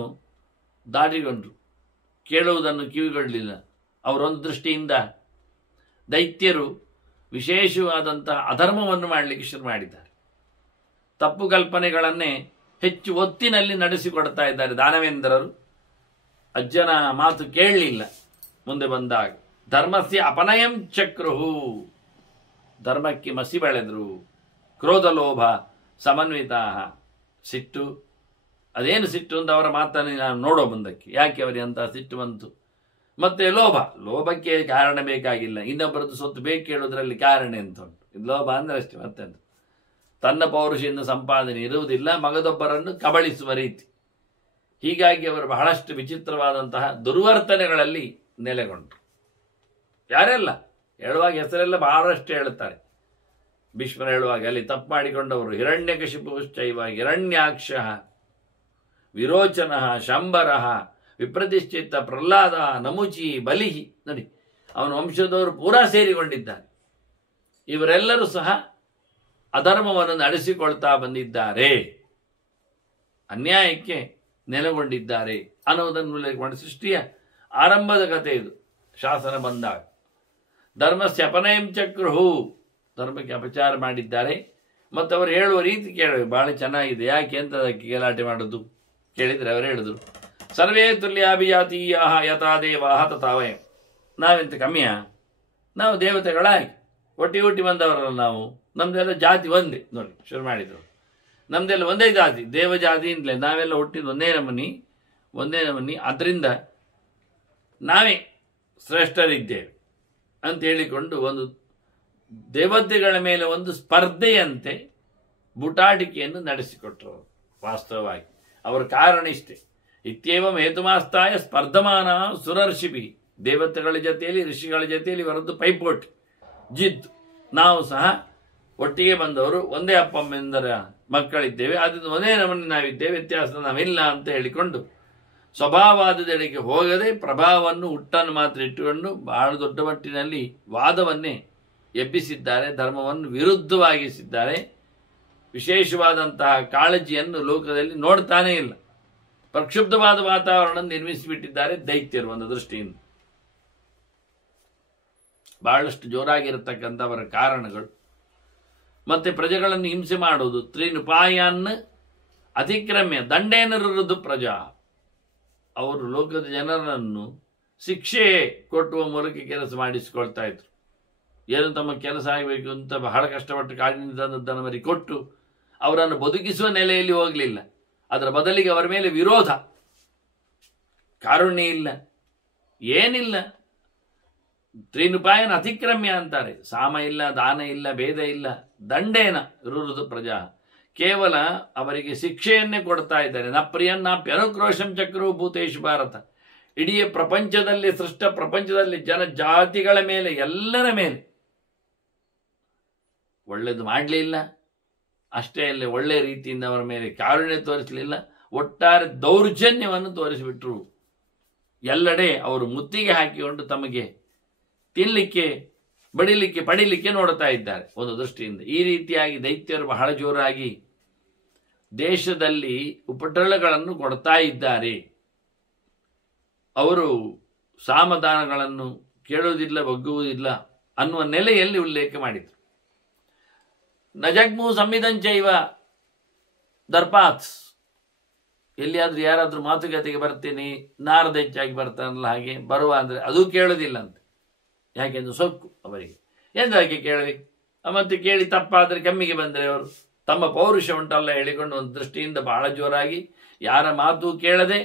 ದಾಟಿಕೊಂಡ್ರು. ಕೇಳುವುದನ್ನು ಕಿವಿಗೊಳ್ಳಲಿಲ್ಲ. ಅವರೊಂದು ದೃಷ್ಟಿಯಿಂದ ದೈತ್ಯರು ವಿಶೇಷವಾದಂತಹ ಅಧರ್ಮವನ್ನು ಮಾಡಲಿಕ್ಕೆ ಶುರು ಮಾಡಿದ್ದಾರೆ. ತಪ್ಪು ಕಲ್ಪನೆಗಳನ್ನೇ ಹೆಚ್ಚು ಒತ್ತಿನಲ್ಲಿ ನಡೆಸಿಕೊಡ್ತಾ ಇದ್ದಾರೆ. ದಾನವೇಂದ್ರರು ಅಜ್ಜನ ಮಾತು ಕೇಳಲಿಲ್ಲ. ಮುಂದೆ ಬಂದಾಗ ಧರ್ಮಸ್ಯ ಅಪನಯಂ ಚಕ್ರುಹು, ಧರ್ಮಕ್ಕೆ ಮಸಿ ಬೆಳೆದ್ರು. ಕ್ರೋಧ ಲೋಭ ಸಮನ್ವಿತ, ಸಿಟ್ಟು, ಅದೇನು ಸಿಟ್ಟು ಅಂತ ಅವರ ಮಾತನ್ನು ನಾನು ನೋಡೋ ಮುಂದಕ್ಕೆ, ಯಾಕೆ ಅವರಿಗೆ ಅಂತ ಸಿಟ್ಟು ಬಂತು. ಮತ್ತೆ ಲೋಭಕ್ಕೆ ಕಾರಣ ಬೇಕಾಗಿಲ್ಲ, ಇನ್ನೊಬ್ಬರದ್ದು ಸ್ವತ್ತು ಬೇಕು ಕೇಳೋದ್ರಲ್ಲಿ ಕಾರಣ ಎಂತ ಉಂಟು. ಇದು ಲೋಭ ಅಂದ್ರೆ ಅಷ್ಟೇ, ಮತ್ತೆಂತ. ತನ್ನ ಪೌರುಷದಿಂದ ಸಂಪಾದನೆ ಇರುವುದಿಲ್ಲ, ಮಗದೊಬ್ಬರನ್ನು ಕಬಳಿಸುವ ರೀತಿ. ಹೀಗಾಗಿ ಅವರು ಬಹಳಷ್ಟು ವಿಚಿತ್ರವಾದಂತಹ ದುರ್ವರ್ತನೆಗಳಲ್ಲಿ ನೆಲೆಗೊಂಡರು. ಯಾರೆಲ್ಲ ಹೇಳುವಾಗ ಹೆಸರೆಲ್ಲ ಬಹಳಷ್ಟು ಹೇಳುತ್ತಾರೆ. ಭೀಷ್ಮರು ಹೇಳುವಾಗ ಅಲ್ಲಿ ತಪ್ಪು ಮಾಡಿಕೊಂಡವರು ಹಿರಣ್ಯಕಶಿಪುಶ್ಚೈವ ಹಿರಣ್ಯಾಕ್ಷ ವಿರೋಚನ ಶಂಬರ ವಿಪ್ರತಿಷ್ಠಿತ ಪ್ರಹ್ಲಾದ ನಮುಚಿ ಬಲಿಹಿ. ನೋಡಿ, ಅವನ ವಂಶದವರು ಪೂರಾ ಸೇರಿಕೊಂಡಿದ್ದಾರೆ. ಇವರೆಲ್ಲರೂ ಸಹ ಅಧರ್ಮವನ್ನು ನಡೆಸಿಕೊಳ್ತಾ ಬಂದಿದ್ದಾರೆ, ಅನ್ಯಾಯಕ್ಕೆ ನೆಲೆಗೊಂಡಿದ್ದಾರೆ ಅನ್ನೋದನ್ನು ಉಲ್ಲೇಖ ಮಾಡಿ ಸೃಷ್ಟಿಯ ಆರಂಭದ ಕಥೆ ಇದು. ಶಾಸನ ಬಂದಾಗ ಧರ್ಮಸ್ಯ ಅಪನಯಂ ಚಕ್ರುಹು, ಧರ್ಮಕ್ಕೆ ಅಪಚಾರ ಮಾಡಿದ್ದಾರೆ. ಮತ್ತು ಅವರು ಹೇಳುವ ರೀತಿ ಕೇಳಬೇಕು, ಬಹಳ ಚೆನ್ನಾಗಿದೆ. ಯಾಕೆ ಅಂತ ಅದಕ್ಕೆ ಗಲಾಟೆ ಮಾಡೋದು ಕೇಳಿದರೆ ಅವರು ಹೇಳಿದ್ರು, ಸರ್ವೇ ತುಲ್ಯಾಭಿಜಾತೀಯ ಯಥಾ ದೇವಾ ತಥಾ ವಯಂ. ನಾವೆಂತ ಕಮ್ಮಿಯ? ನಾವು ದೇವತೆಗಳಾಗಿ ಒಟ್ಟಿ ಬಂದವರಲ್ಲ ನಾವು, ನಮ್ದೆಲ್ಲ ಜಾತಿ ಒಂದೇ. ನೋಡಿ, ಶುರು ಮಾಡಿದ್ರು, ನಮ್ದೆಲ್ಲ ಒಂದೇ ಜಾತಿ, ದೇವಜಾತಿ ಅಂತಲೇ ನಾವೆಲ್ಲ ಹುಟ್ಟಿದ್ದು ಒಂದೇ ನಮನಿ. ಅದರಿಂದ ನಾವೇ ಶ್ರೇಷ್ಠರಿದ್ದೇವೆ ಅಂತ ಹೇಳಿಕೊಂಡು ಒಂದು ದೇವತೆಗಳ ಮೇಲೆ ಒಂದು ಸ್ಪರ್ಧೆಯಂತೆ ಬುಟಾಟಿಕೆಯನ್ನು ನಡೆಸಿಕೊಟ್ರು. ವಾಸ್ತವವಾಗಿ ಅವರ ಕಾರಣ ಇಷ್ಟೇ, ಇತ್ಯೇವಂ ಹೇತುಮಾಸ್ತಾಯ ಸ್ಪರ್ಧಮಾನ ಸುರರ್ಷಿಭಿ. ದೇವತೆಗಳ ಜೊತೆಯಲ್ಲಿ ಋಷಿಗಳ ಜೊತೆಯಲ್ಲಿ ಇವರದ್ದು ಪೈಪೋಟಿ ಜಿದ್ದು. ನಾವು ಸಹ ಒಟ್ಟಿಗೆ ಬಂದವರು, ಒಂದೇ ಅಪ್ಪಮ್ಮೆಂದರ ಮಕ್ಕಳಿದ್ದೇವೆ, ಅದರಿಂದ ಒಂದೇ ನಮ್ಮನ್ನು ನಾವಿದ್ದೇವೆ, ವ್ಯತ್ಯಾಸ ನಾವಿಲ್ಲ ಅಂತ ಹೇಳಿಕೊಂಡು ಸ್ವಭಾವವಾದದೆಡೆಗೆ ಹೋಗದೆ ಪ್ರಭಾವವನ್ನು ಹುಟ್ಟನ್ನು ಮಾತ್ರ ಇಟ್ಟುಕೊಂಡು ಬಹಳ ದೊಡ್ಡ ಮಟ್ಟಿನಲ್ಲಿ ವಾದವನ್ನೇ ಎಬ್ಬಿಸಿದ್ದಾರೆ, ಧರ್ಮವನ್ನು ವಿರುದ್ಧವಾಗಿಸಿದ್ದಾರೆ. ವಿಶೇಷವಾದಂತಹ ಕಾಳಜಿಯನ್ನು ಲೋಕದಲ್ಲಿ ನೋಡ್ತಾನೇ ಇಲ್ಲ. ಪ್ರಕ್ಷುಬ್ಧವಾದ ವಾತಾವರಣ ನಿರ್ಮಿಸಿಬಿಟ್ಟಿದ್ದಾರೆ ದೈತ್ಯರು ಒಂದು ದೃಷ್ಟಿಯಿಂದ. ಬಹಳಷ್ಟು ಜೋರಾಗಿರತಕ್ಕಂಥವರ ಕಾರಣಗಳು. ಮತ್ತೆ ಪ್ರಜೆಗಳನ್ನು ಹಿಂಸೆ ಮಾಡುವುದು, ತ್ರೀನುಪಾಯನ್ನ ಅತಿಕ್ರಮ್ಯ ದಂಡೇನರುವುದು ಪ್ರಜಾ. ಅವರು ಲೋಕದ ಜನರನ್ನು ಶಿಕ್ಷೆ ಕೊಟ್ಟುವ ಮೂಲಕ ಕೆಲಸ ಮಾಡಿಸಿಕೊಳ್ತಾ ಇದ್ರು. ಏನು ತಮ್ಮ ಕೆಲಸ ಆಗಬೇಕು ಅಂತ ಬಹಳ ಕಷ್ಟಪಟ್ಟು ಕಾಡಿನಿಂದ ಕೊಟ್ಟು ಅವರನ್ನು ಬದುಕಿಸುವ ನೆಲೆಯಲ್ಲಿ ಹೋಗಲಿಲ್ಲ. ಅದರ ಬದಲಿಗೆ ಅವರ ಮೇಲೆ ವಿರೋಧ, ಕಾರುಣ್ಯ ಇಲ್ಲ, ಏನಿಲ್ಲ. ತ್ರೀನುಪಾಯನ ಅತಿಕ್ರಮ್ಯ ಅಂತಾರೆ. ಸಾಮ ಇಲ್ಲ, ದಾನ ಇಲ್ಲ, ಭೇದ ಇಲ್ಲ, ದಂಡೇನ ರುರುದು ಪ್ರಜಾ. ಕೇವಲ ಅವರಿಗೆ ಶಿಕ್ಷೆಯನ್ನೇ ಕೊಡ್ತಾ ಇದ್ದಾರೆ. ನ ಪ್ರಿಯನ್ನಾಪ್ಯನುಕ್ರೋಶಂ ಚಕ್ರು ಭೂತೇಶು ಭಾರತ. ಇಡೀ ಪ್ರಪಂಚದಲ್ಲಿ, ಸೃಷ್ಟ ಪ್ರಪಂಚದಲ್ಲಿ ಜನಜಾತಿಗಳ ಮೇಲೆ, ಎಲ್ಲರ ಮೇಲೆ ಒಳ್ಳೆಯದು ಮಾಡಲಿಲ್ಲ. ಅಷ್ಟೇ ಅಲ್ಲ, ಒಳ್ಳೆಯ ರೀತಿಯಿಂದ ಅವರ ಮೇಲೆ ಕಾರುಣ್ಯ ತೋರಿಸಲಿಲ್ಲ. ಒಟ್ಟಾರೆ ದೌರ್ಜನ್ಯವನ್ನು ತೋರಿಸಿಬಿಟ್ರು. ಎಲ್ಲೆಡೆ ಅವರು ಮುತ್ತಿಗೆ ಹಾಕಿಕೊಂಡು ತಮಗೆ ತಿನ್ನಲಿಕ್ಕೆ, ಬಡಿಲಿಕ್ಕೆ, ಪಡಿಲಿಕ್ಕೆ ನೋಡ್ತಾ ಇದ್ದಾರೆ ಒಂದು ದೃಷ್ಟಿಯಿಂದ. ಈ ರೀತಿಯಾಗಿ ದೈತ್ಯರು ಬಹಳ ಜೋರಾಗಿ ದೇಶದಲ್ಲಿ ಉಪಟಳಗಳನ್ನು ಕೊಡ್ತಾ ಇದ್ದಾರೆ. ಅವರು ಸಾಮದಾನಗಳನ್ನು ಕೇಳುವುದಿಲ್ಲ, ಬಗ್ಗುವುದಿಲ್ಲ ಅನ್ನುವ ನೆಲೆಯಲ್ಲಿ ಉಲ್ಲೇಖ ಮಾಡಿದರು. ನಜಗ್ಮು ಸಂವಿಧಂಚೈವ ದರ್ಪಾತ್ಸ್. ಎಲ್ಲಿಯಾದ್ರೂ ಯಾರಾದ್ರೂ ಮಾತುಕತೆಗೆ ಬರ್ತೀನಿ, ನಾರದ ಹೆಚ್ಚಾಗಿ ಬರ್ತಾನಲ್ಲ, ಹಾಗೆ ಬರುವ ಅಂದರೆ ಅದು ಕೇಳೋದಿಲ್ಲ ಅಂತ. ಯಾಕೆಂದ್ರೆ ಸೊಕ್ಕು ಅವರಿಗೆ. ಎಂದಕ್ಕೆ ಕೇಳಬೇಕು? ಮತ್ತೆ ಕೇಳಿ ತಪ್ಪಾದರೆ ಕಮ್ಮಿಗೆ ಬಂದರೆ ಅವರು ತಮ್ಮ ಪೌರುಷ ಉಂಟಲ್ಲ ಹೇಳಿಕೊಂಡು ಒಂದು ದೃಷ್ಟಿಯಿಂದ ಬಹಳ ಜೋರಾಗಿ ಯಾರ ಮಾತು ಕೇಳದೆ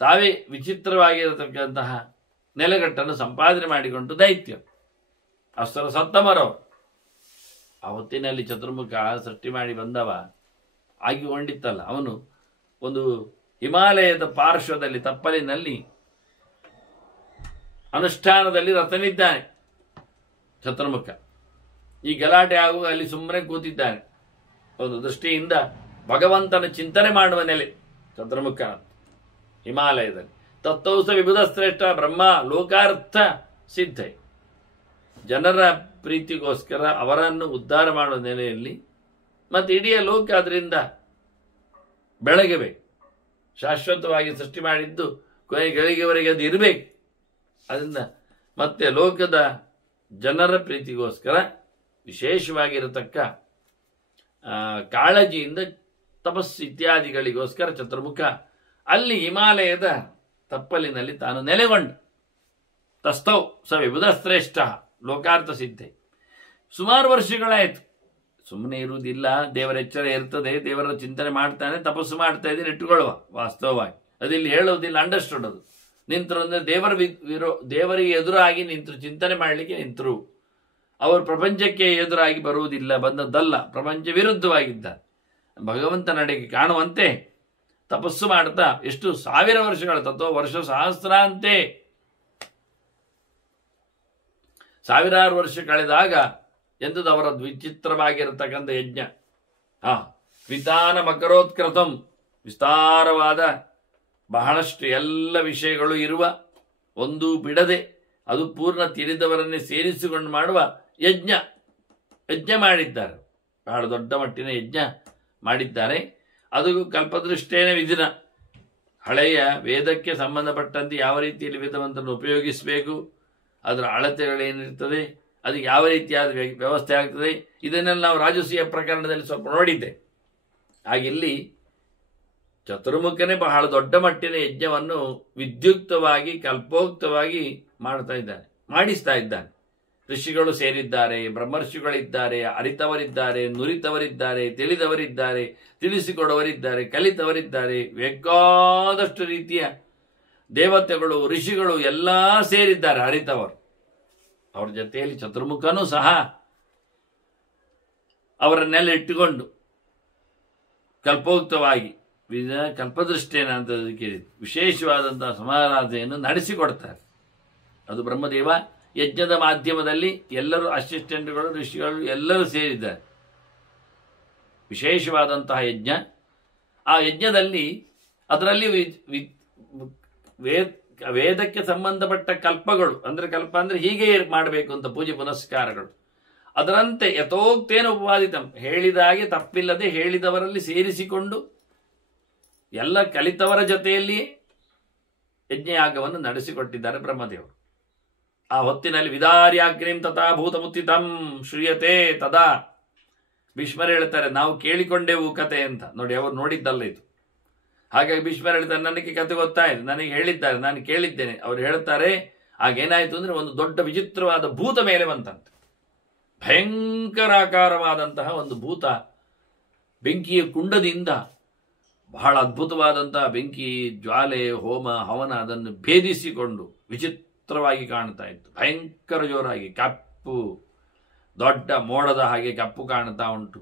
ತಾವೇ ವಿಚಿತ್ರವಾಗಿರತಕ್ಕಂತಹ ನೆಲೆಗಟ್ಟನ್ನು ಸಂಪಾದನೆ ಮಾಡಿಕೊಂಡು ದೈತ್ಯ ಅಷ್ಟರ ಸತ್ತಮರವರು. ಆ ಹೊತ್ತಿನಲ್ಲಿ ಚತುರ್ಮುಖ ಸೃಷ್ಟಿ ಮಾಡಿ ಬಂದವ ಆಗಿಕೊಂಡಿತ್ತಲ್ಲ, ಅವನು ಒಂದು ಹಿಮಾಲಯದ ಪಾರ್ಶ್ವದಲ್ಲಿ ತಪ್ಪಲಿನಲ್ಲಿ ಅನುಷ್ಠಾನದಲ್ಲಿ ರತನಿದ್ದಾನೆ ಚತುರ್ಮುಖ. ಈ ಗಲಾಟೆ ಆಗುವ ಅಲ್ಲಿ ಸುಮ್ಮನೆ ಕೂತಿದ್ದಾನೆ. ಒಂದು ದೃಷ್ಟಿಯಿಂದ ಭಗವಂತನ ಚಿಂತನೆ ಮಾಡುವ ನೆಲೆ ಚತುರ್ಮುಖ ಹಿಮಾಲಯದಲ್ಲಿ. ತತ್ತೌಸ ವಿಭುಧ ಶ್ರೇಷ್ಠ ಬ್ರಹ್ಮ ಲೋಕಾರ್ಥ ಸಿದ್ಧೆ. ಜನರ ಪ್ರೀತಿಗೋಸ್ಕರ ಅವರನ್ನು ಉದ್ಧಾರ ಮಾಡುವ ನೆಲೆಯಲ್ಲಿ ಮತ್ತು ಇಡೀ ಲೋಕ ಅದರಿಂದ ಬೆಳಗಬೇಕು. ಶಾಶ್ವತವಾಗಿ ಸೃಷ್ಟಿ ಮಾಡಿದ್ದು ಗಳಿಗೆವರೆಗೆ ಅದು ಇರಬೇಕು. ಅದರಿಂದ ಮತ್ತೆ ಲೋಕದ ಜನರ ಪ್ರೀತಿಗೋಸ್ಕರ ವಿಶೇಷವಾಗಿರತಕ್ಕ ಕಾಳಜಿಯಿಂದ ತಪಸ್ಸು ಇತ್ಯಾದಿಗಳಿಗೋಸ್ಕರ ಚತುರ್ಮುಖ ಅಲ್ಲಿ ಹಿಮಾಲಯದ ತಪ್ಪಲಿನಲ್ಲಿ ತಾನು ನೆಲೆಗೊಂಡ. ತಸ್ಥೌ ಸ ವಿಬುಧ ಶ್ರೇಷ್ಠ ಲೋಕಾರ್ಥ ಸಿದ್ಧೆ. ಸುಮಾರು ವರ್ಷಗಳಾಯಿತು. ಸುಮ್ಮನೆ ಇರುವುದಿಲ್ಲ, ದೇವರ ಎಚ್ಚರ ಇರ್ತದೆ, ದೇವರ ಚಿಂತನೆ ಮಾಡ್ತಾನೆ, ತಪಸ್ಸು ಮಾಡ್ತಾ ಇದ್ದೀನಿ ಇಟ್ಟುಕೊಳ್ಳುವ. ವಾಸ್ತವವಾಗಿ ಅದಿಲ್ಲಿ ಹೇಳೋದಿಲ್ಲ, ಅಂಡರ್ಸ್ಟುಡ್. ಅದು ನಿಂತರು ಅಂದರೆ ದೇವರಿಗೆ ಎದುರಾಗಿ ನಿಂತರು, ಚಿಂತನೆ ಮಾಡಲಿಕ್ಕೆ ನಿಂತರು. ಅವರು ಪ್ರಪಂಚಕ್ಕೆ ಎದುರಾಗಿ ಬರುವುದಿಲ್ಲ, ಬಂದದ್ದಲ್ಲ, ಪ್ರಪಂಚ ವಿರುದ್ಧವಾಗಿದ್ದ ಭಗವಂತ ನಡೆಗೆ ಕಾಣುವಂತೆ ತಪಸ್ಸು ಮಾಡ್ತಾ ಎಷ್ಟು 1000 ವರ್ಷಗಳ ತತ್ವ, ವರ್ಷ ಸಹಸ್ರಾಂತೆ, 1000 ವರ್ಷ ಕಳೆದಾಗ ಎಂಥದ್ದು ಅವರ ವಿಚಿತ್ರವಾಗಿರತಕ್ಕಂಥ ಯಜ್ಞ. ವಿತಾನ ಮಕರೋತ್ಕೃತಂ, ವಿಸ್ತಾರವಾದ ಬಹಳಷ್ಟು ಎಲ್ಲ ವಿಷಯಗಳು ಇರುವ, ಒಂದು ಬಿಡದೆ ಅದು ಪೂರ್ಣ ತಿಳಿದವರನ್ನೇ ಸೇರಿಸಿಕೊಂಡು ಮಾಡುವ ಯಜ್ಞ ಮಾಡಿದ್ದಾರೆ. ಬಹಳ ದೊಡ್ಡ ಮಟ್ಟಿನ ಯಜ್ಞ ಮಾಡಿದ್ದಾರೆ. ಅದು ಕಲ್ಪದೃಷ್ಟೇನ ವಿಧಿನ, ಹಳೆಯ ವೇದಕ್ಕೆ ಸಂಬಂಧಪಟ್ಟಂತೆ ಯಾವ ರೀತಿಯಲ್ಲಿ ವೇದವಂತರನ್ನು ಉಪಯೋಗಿಸಬೇಕು, ಅದರ ಅಳತೆಗಳೇನಿರ್ತದೆ, ಅದಕ್ಕೆ ಯಾವ ರೀತಿಯಾದ ವ್ಯವಸ್ಥೆ ಆಗ್ತದೆ, ಇದನ್ನೆಲ್ಲ ನಾವು ರಾಜಸೂಯ ಪ್ರಕರಣದಲ್ಲಿ ಸ್ವಲ್ಪ ನೋಡಿದ್ದೆ. ಹಾಗಿಲ್ಲಿ ಚತುರ್ಮುಖನೇ ಬಹಳ ದೊಡ್ಡ ಮಟ್ಟಿನ ಯಜ್ಞವನ್ನು ವಿದ್ಯುಕ್ತವಾಗಿ ಕಲ್ಪೋಕ್ತವಾಗಿ ಮಾಡಿಸ್ತಾ ಇದ್ದಾನೆ. ಋಷಿಗಳು ಸೇರಿದ್ದಾರೆ, ಬ್ರಹ್ಮರ್ಷಿಗಳಿದ್ದಾರೆ, ಅರಿತವರಿದ್ದಾರೆ, ನುರಿತವರಿದ್ದಾರೆ, ತಿಳಿದವರಿದ್ದಾರೆ, ತಿಳಿಸಿಕೊಡುವರಿದ್ದಾರೆ, ಕಲಿತವರಿದ್ದಾರೆ, ಬೇಕಾದಷ್ಟು ರೀತಿಯ ದೇವತೆಗಳು, ಋಷಿಗಳು ಎಲ್ಲ ಸೇರಿದ್ದಾರೆ, ಅರಿತವರು. ಅವರ ಜೊತೆಯಲ್ಲಿ ಚತುರ್ಮುಖನೂ ಸಹ ಅವರನ್ನೆಲ್ಲ ಇಟ್ಟುಕೊಂಡು ಕಲ್ಪೋಕ್ತವಾಗಿ ಕಲ್ಪದೃಷ್ಟೇನ ಅಂತ ವಿಶೇಷವಾದಂತಹ ಸಮಾರಾಧನೆಯನ್ನು ನಡೆಸಿಕೊಡ್ತಾರೆ. ಅದು ಬ್ರಹ್ಮದೇವ ಯಜ್ಞದ ಮಾಧ್ಯಮದಲ್ಲಿ ಎಲ್ಲರೂ ಅಸಿಸ್ಟೆಂಟ್ಗಳು, ಋಷಿಗಳು ಎಲ್ಲರೂ ಸೇರಿದ್ದಾರೆ. ವಿಶೇಷವಾದಂತಹ ಯಜ್ಞ. ಆ ಯಜ್ಞದಲ್ಲಿ ಅದರಲ್ಲಿ ವೇದಕ್ಕೆ ಸಂಬಂಧಪಟ್ಟ ಕಲ್ಪಗಳು, ಅಂದರೆ ಕಲ್ಪ ಅಂದರೆ ಹೀಗೆ ಮಾಡಬೇಕು ಅಂತ ಪೂಜೆ ಪುನಸ್ಕಾರಗಳು, ಅದರಂತೆ ಯಥೋಕ್ತೇನ ಉಪವಾದಿತಂ, ಹೇಳಿದಾಗೆ ತಪ್ಪಿಲ್ಲದೆ ಹೇಳಿದವರಲ್ಲಿ ಸೇರಿಸಿಕೊಂಡು ಎಲ್ಲ ಕಲಿತವರ ಜೊತೆಯಲ್ಲಿ ಯಜ್ಞಯಾಗವನ್ನು ನಡೆಸಿಕೊಟ್ಟಿದ್ದಾರೆ ಬ್ರಹ್ಮದೇವರು. ಆ ಹೊತ್ತಿನಲ್ಲಿ ವಿದಾರ್ಯಾಗ್ನಿಂ ತಥಾ ಭೂತಮುತ್ತಿತಂ ಶ್ರೀಯತೆ ತದಾ. ಭೀಷ್ಮರು ಹೇಳ್ತಾರೆ, ನಾವು ಕೇಳಿಕೊಂಡೆವು ಕತೆ ಅಂತ. ನೋಡಿ, ಅವರು ನೋಡಿದ್ದಲ್ಲ ಇದು. ಹಾಗಾಗಿ ಭೀಷ್ಮರು ಹೇಳ್ತಾರೆ, ನನಗೆ ಕತೆ ಗೊತ್ತಾಯಿತು, ನನಗೆ ಹೇಳಿದ್ದಾರೆ, ನಾನು ಕೇಳಿದ್ದೇನೆ. ಅವರು ಹೇಳ್ತಾರೆ, ಆಗೇನಾಯಿತು ಅಂದರೆ ಒಂದು ದೊಡ್ಡ ವಿಚಿತ್ರವಾದ ಭೂತ ಮೇಲೆ ಬಂತಂತೆ. ಭಯಂಕರಾಕಾರವಾದಂತಹ ಒಂದು ಭೂತ ಬೆಂಕಿಯ ಕುಂಡದಿಂದ, ಬಹಳ ಅದ್ಭುತವಾದಂತಹ ಬೆಂಕಿ ಜ್ವಾಲೆ, ಹೋಮ ಹವನ ಅದನ್ನು ಭೇದಿಸಿಕೊಂಡು ವಿಚಿತ್ರವಾಗಿ ಕಾಣ್ತಾ ಇತ್ತು. ಭಯಂಕರ ಜೋರಾಗಿ ಕಪ್ಪು, ದೊಡ್ಡ ಮೋಡದ ಹಾಗೆ ಕಪ್ಪು ಕಾಣ್ತಾ ಉಂಟು.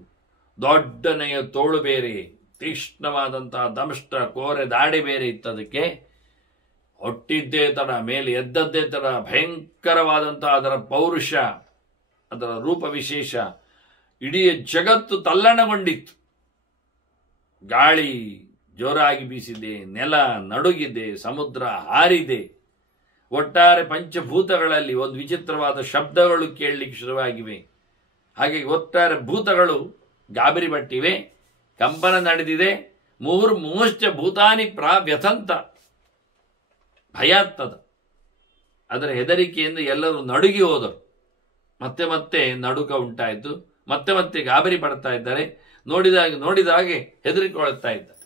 ದೊಡ್ಡನೆಯ ತೋಳು ಬೇರೆ, ತೀಕ್ಷ್ಣವಾದಂತಹ ದಂಷ್ಟ ಕೋರೆ ದಾಡಿ ಬೇರೆ ಇತ್ತು. ಅದಕ್ಕೆ ಹೊಟ್ಟಿದ್ದೇ ತಡ, ಮೇಲೆ ಎದ್ದದ್ದೇ ತಡ, ಭಯಂಕರವಾದಂತಹ ಅದರ ಪೌರುಷ, ಅದರ ರೂಪ ವಿಶೇಷ, ಇಡೀ ಜಗತ್ತು ತಲ್ಲಣಗೊಂಡಿತ್ತು. ಗಾಳಿ ಜೋರಾಗಿ ಬೀಸಿದೆ, ನೆಲ ನಡುಗಿದೆ, ಸಮುದ್ರ ಹಾರಿದೆ. ಒಟ್ಟಾರೆ ಪಂಚಭೂತಗಳಲ್ಲಿ ಒಂದು ವಿಚಿತ್ರವಾದ ಶಬ್ದಗಳು ಕೇಳಲಿಕ್ಕೆ ಶುರುವಾಗಿವೆ. ಹಾಗೆ ಒಟ್ಟಾರೆ ಭೂತಗಳು ಗಾಬರಿ ಪಟ್ಟಿವೆ, ಕಂಪನ ನಡೆದಿದೆ. ಮೂರ್ಮೂಶ್ಚ ಭೂತಾನಿ ವ್ಯಥಂತ, ಭಯಾತ್ತದ, ಅದರ ಹೆದರಿಕೆಯಿಂದ ಎಲ್ಲರೂ ನಡುಗಿ ಹೋದರು. ಮತ್ತೆ ಮತ್ತೆ ನಡುಕ ಉಂಟಾಯಿತು, ಮತ್ತೆ ಮತ್ತೆ ಗಾಬರಿ ಪಡ್ತಾ ಇದ್ದಾರೆ. ನೋಡಿದಾಗೆ ಹೆದರಿಕೊಳ್ಳುತ್ತಾ ಇದ್ದಾರೆ.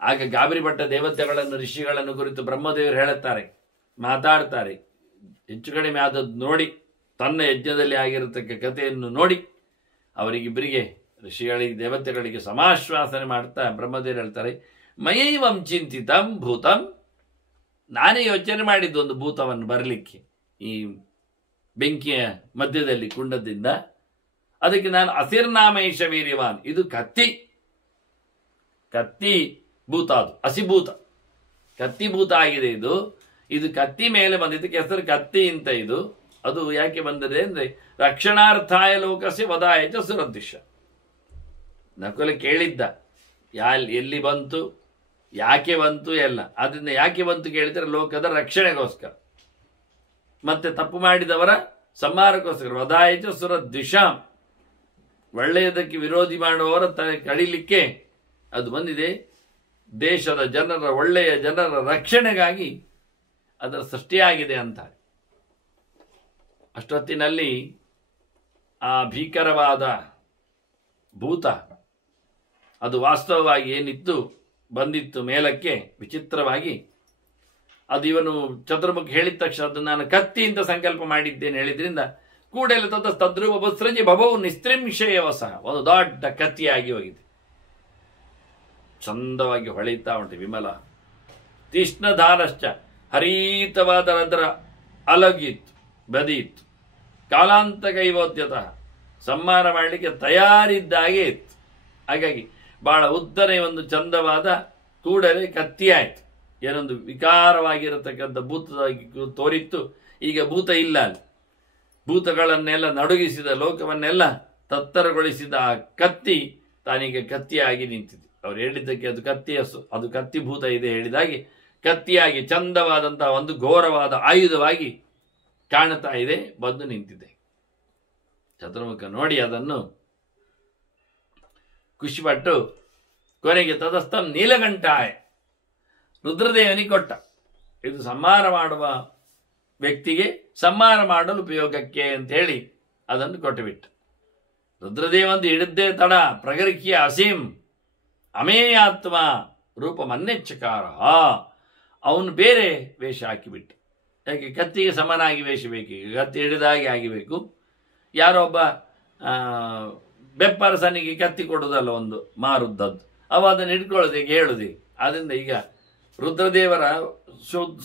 ಆಗ ಗಾಬರಿ ಪಟ್ಟ ದೇವತೆಗಳನ್ನು, ಋಷಿಗಳನ್ನು ಕುರಿತು ಬ್ರಹ್ಮದೇವರು ಹೇಳುತ್ತಾರೆ, ಮಾತಾಡ್ತಾರೆ. ಹೆಚ್ಚು ಕಡಿಮೆ ಆದದ್ದು ನೋಡಿ, ತನ್ನ ಯಜ್ಞದಲ್ಲಿ ಆಗಿರತಕ್ಕ ಕಥೆಯನ್ನು ನೋಡಿ ಅವರಿಗಿಬ್ಬರಿಗೆ, ಋಷಿಗಳಿಗೆ, ದೇವತೆಗಳಿಗೆ ಸಮಾಶ್ವಾಸನೆ ಮಾಡ್ತಾ ಬ್ರಹ್ಮದೇವರು ಹೇಳ್ತಾರೆ, ಮಯೈವಂ ಚಿಂತಿತಂ ಭೂತಂ, ನಾನೇ ಯೋಚನೆ ಮಾಡಿದ್ದು ಒಂದು ಭೂತವನ್ನು ಬರಲಿಕ್ಕೆ ಈ ಬೆಂಕಿಯ ಮಧ್ಯದಲ್ಲಿ ಕುಂಡದಿಂದ. ಅದಕ್ಕೆ ನಾನು ಅಸಿರ್ನಾಮೇಶ ವೀರ್ಯವಾನ್, ಇದು ಕತ್ತಿ ಭೂತ, ಅದು ಹಸಿಭೂತ, ಕತ್ತಿ ಭೂತ ಆಗಿದೆ. ಇದು ಕತ್ತಿ ಮೇಲೆ ಬಂದಿದ್ದಕ್ಕೆ ಹೆಸರು ಕತ್ತಿ ಅಂತ. ಅದು ಯಾಕೆ ಬಂದಿದೆ ಅಂದ್ರೆ ರಕ್ಷಣಾರ್ಥಾಯ ಲೋಕಸ್ಯ ವದಾಯ ಚ ಸುರದ್ದಿಶ. ನಕುಲ ಕೇಳಿದ್ದ, ಎಲ್ಲಿ ಬಂತು, ಯಾಕೆ ಬಂತು ಎಲ್ಲ. ಅದರಿಂದ ಯಾಕೆ ಬಂತು ಕೇಳಿದರೆ ಲೋಕದ ರಕ್ಷಣೆಗೋಸ್ಕರ, ಮತ್ತೆ ತಪ್ಪು ಮಾಡಿದವರ ಸಂಹಾರಕ್ಕೋಸ್ಕರ. ವದಾಯ ಚ ಸುರದ್ವಿಷಾಂ, ಒಳ್ಳೆಯದಕ್ಕೆ ವಿರೋಧಿ ಮಾಡುವವರ ಕಡಿಲಿಕ್ಕೆ ಅದು ಬಂದಿದೆ. ದೇಶದ ಜನರ, ಒಳ್ಳೆಯ ಜನರ ರಕ್ಷಣೆಗಾಗಿ ಅದರ ಸೃಷ್ಟಿಯಾಗಿದೆ ಅಂತಾರೆ. ಅಷ್ಟೊತ್ತಿನಲ್ಲಿ ಆ ಭೀಕರವಾದ ಭೂತ ಅದು ವಾಸ್ತವವಾಗಿ ಏನಿತ್ತು ಬಂದಿತ್ತು ಮೇಲಕ್ಕೆ ವಿಚಿತ್ರವಾಗಿ. ಅದು ಇವನು ಚತುರ್ಮುಖ ಹೇಳಿದ ತಕ್ಷಣ ಅದು ನಾನು ಕತ್ತಿ ಅಂತ ಸಂಕಲ್ಪ ಮಾಡಿದ್ದೇನೆ ಹೇಳಿದ್ರಿಂದ ಕೂಡಲೇ ತದ್ರೂಪ ಬಸ್ರಂಜಿ ಭವವು ನಿಸ್ತ್ರಿಂಶಯವ ಸಹ ಒಂದು ದೊಡ್ಡ ಕತ್ತಿಯಾಗಿ ಹೋಗಿದೆ. ಚಂದವಾಗಿ ಹೊಳೆಯುತ್ತಾ ಉಂಟು ವಿಮಲ. ತೀಕ್ಷ್ಣಧಾರಶ್ಚ ಹರೀತವಾದ ಅದರ ಅಲಗಿತ್ತು, ಬದಿಯಿತ್ತು. ಕಾಲಾಂತಕೈವೋದ್ಯತಃ ಸಂಹಾರ ಮಾಡಲಿಕ್ಕೆ ತಯಾರಿದ್ದಾಗೆ ಇತ್ತು. ಹಾಗಾಗಿ ಬಹಳ ಉದ್ದನೆ ಒಂದು ಚಂದವಾದ ಕೂಡಲೇ ಕತ್ತಿಯಾಯಿತು. ಏನೊಂದು ವಿಕಾರವಾಗಿರತಕ್ಕಂಥ ಭೂತವಾಗಿ ತೋರಿತ್ತು. ಈಗ ಭೂತ ಇಲ್ಲ. ಭೂತಗಳನ್ನೆಲ್ಲ ನಡುಗಿಸಿದ, ಲೋಕವನ್ನೆಲ್ಲ ತತ್ತರಗೊಳಿಸಿದ ಆ ಕತ್ತಿ ತಾನೀಗ ಕತ್ತಿಯಾಗಿ ನಿಂತಿದೆ. ಅವ್ರು ಹೇಳಿದ್ದಕ್ಕೆ ಅದು ಕತ್ತಿ ಭೂತ ಇದೆ ಹೇಳಿದಾಗೆ ಕತ್ತಿಯಾಗಿ ಚಂದವಾದಂತಹ ಒಂದು ಘೋರವಾದ ಆಯುಧವಾಗಿ ಕಾಣುತ್ತಾ ಇದೆ, ಬಂದು ನಿಂತಿದೆ. ಚತುರ್ಮುಖ ನೋಡಿ ಅದನ್ನು ಖುಷಿಪಟ್ಟು ಕೊನೆಗೆ ತದಸ್ಥಂ ನೀಲಕಂಠಾಯ ರುದ್ರದೇವನಿಗೆ ಕೊಟ್ಟ. ಇದು ಸಂಹಾರ ಮಾಡುವ ವ್ಯಕ್ತಿಗೆ ಸಂಹಾರ ಮಾಡಲು ಉಪಯೋಗಕ್ಕೆ ಅಂತ ಹೇಳಿ ಅದನ್ನು ಕೊಟ್ಟುಬಿಟ್ಟ. ರುದ್ರದೇವಂದು ಹಿಡಿದ್ದೇ ತಡ ಪ್ರಗರಿಕಿಯ ಅಸೀಂ ಅಮೇಯಾತ್ಮ ರೂಪ ಮನ್ನೆಚ್ಚಕಾರ. ಅವನು ಬೇರೆ ವೇಷ ಹಾಕಿಬಿಟ್ಟ. ಯಾಕೆ ಕತ್ತಿಗೆ ಸಮನಾಗಿ ವೇಷ ಬೇಕು, ಕತ್ತಿ ಹಿಡಿದಾಗೆ ಆಗಿಬೇಕು. ಯಾರೋ ಒಬ್ಬ ಬೆಪ್ಪರಸನಿಗೆ ಕತ್ತಿ ಕೊಡುವುದಲ್ಲ ಒಂದು ಮಾರುದ್ದದ್ದು, ಅವ ಅದನ್ನು ಹಿಡ್ಕೊಳ್ಳೋದು ಹೇಳುದು. ಆದ್ದರಿಂದ ಈಗ ರುದ್ರದೇವರ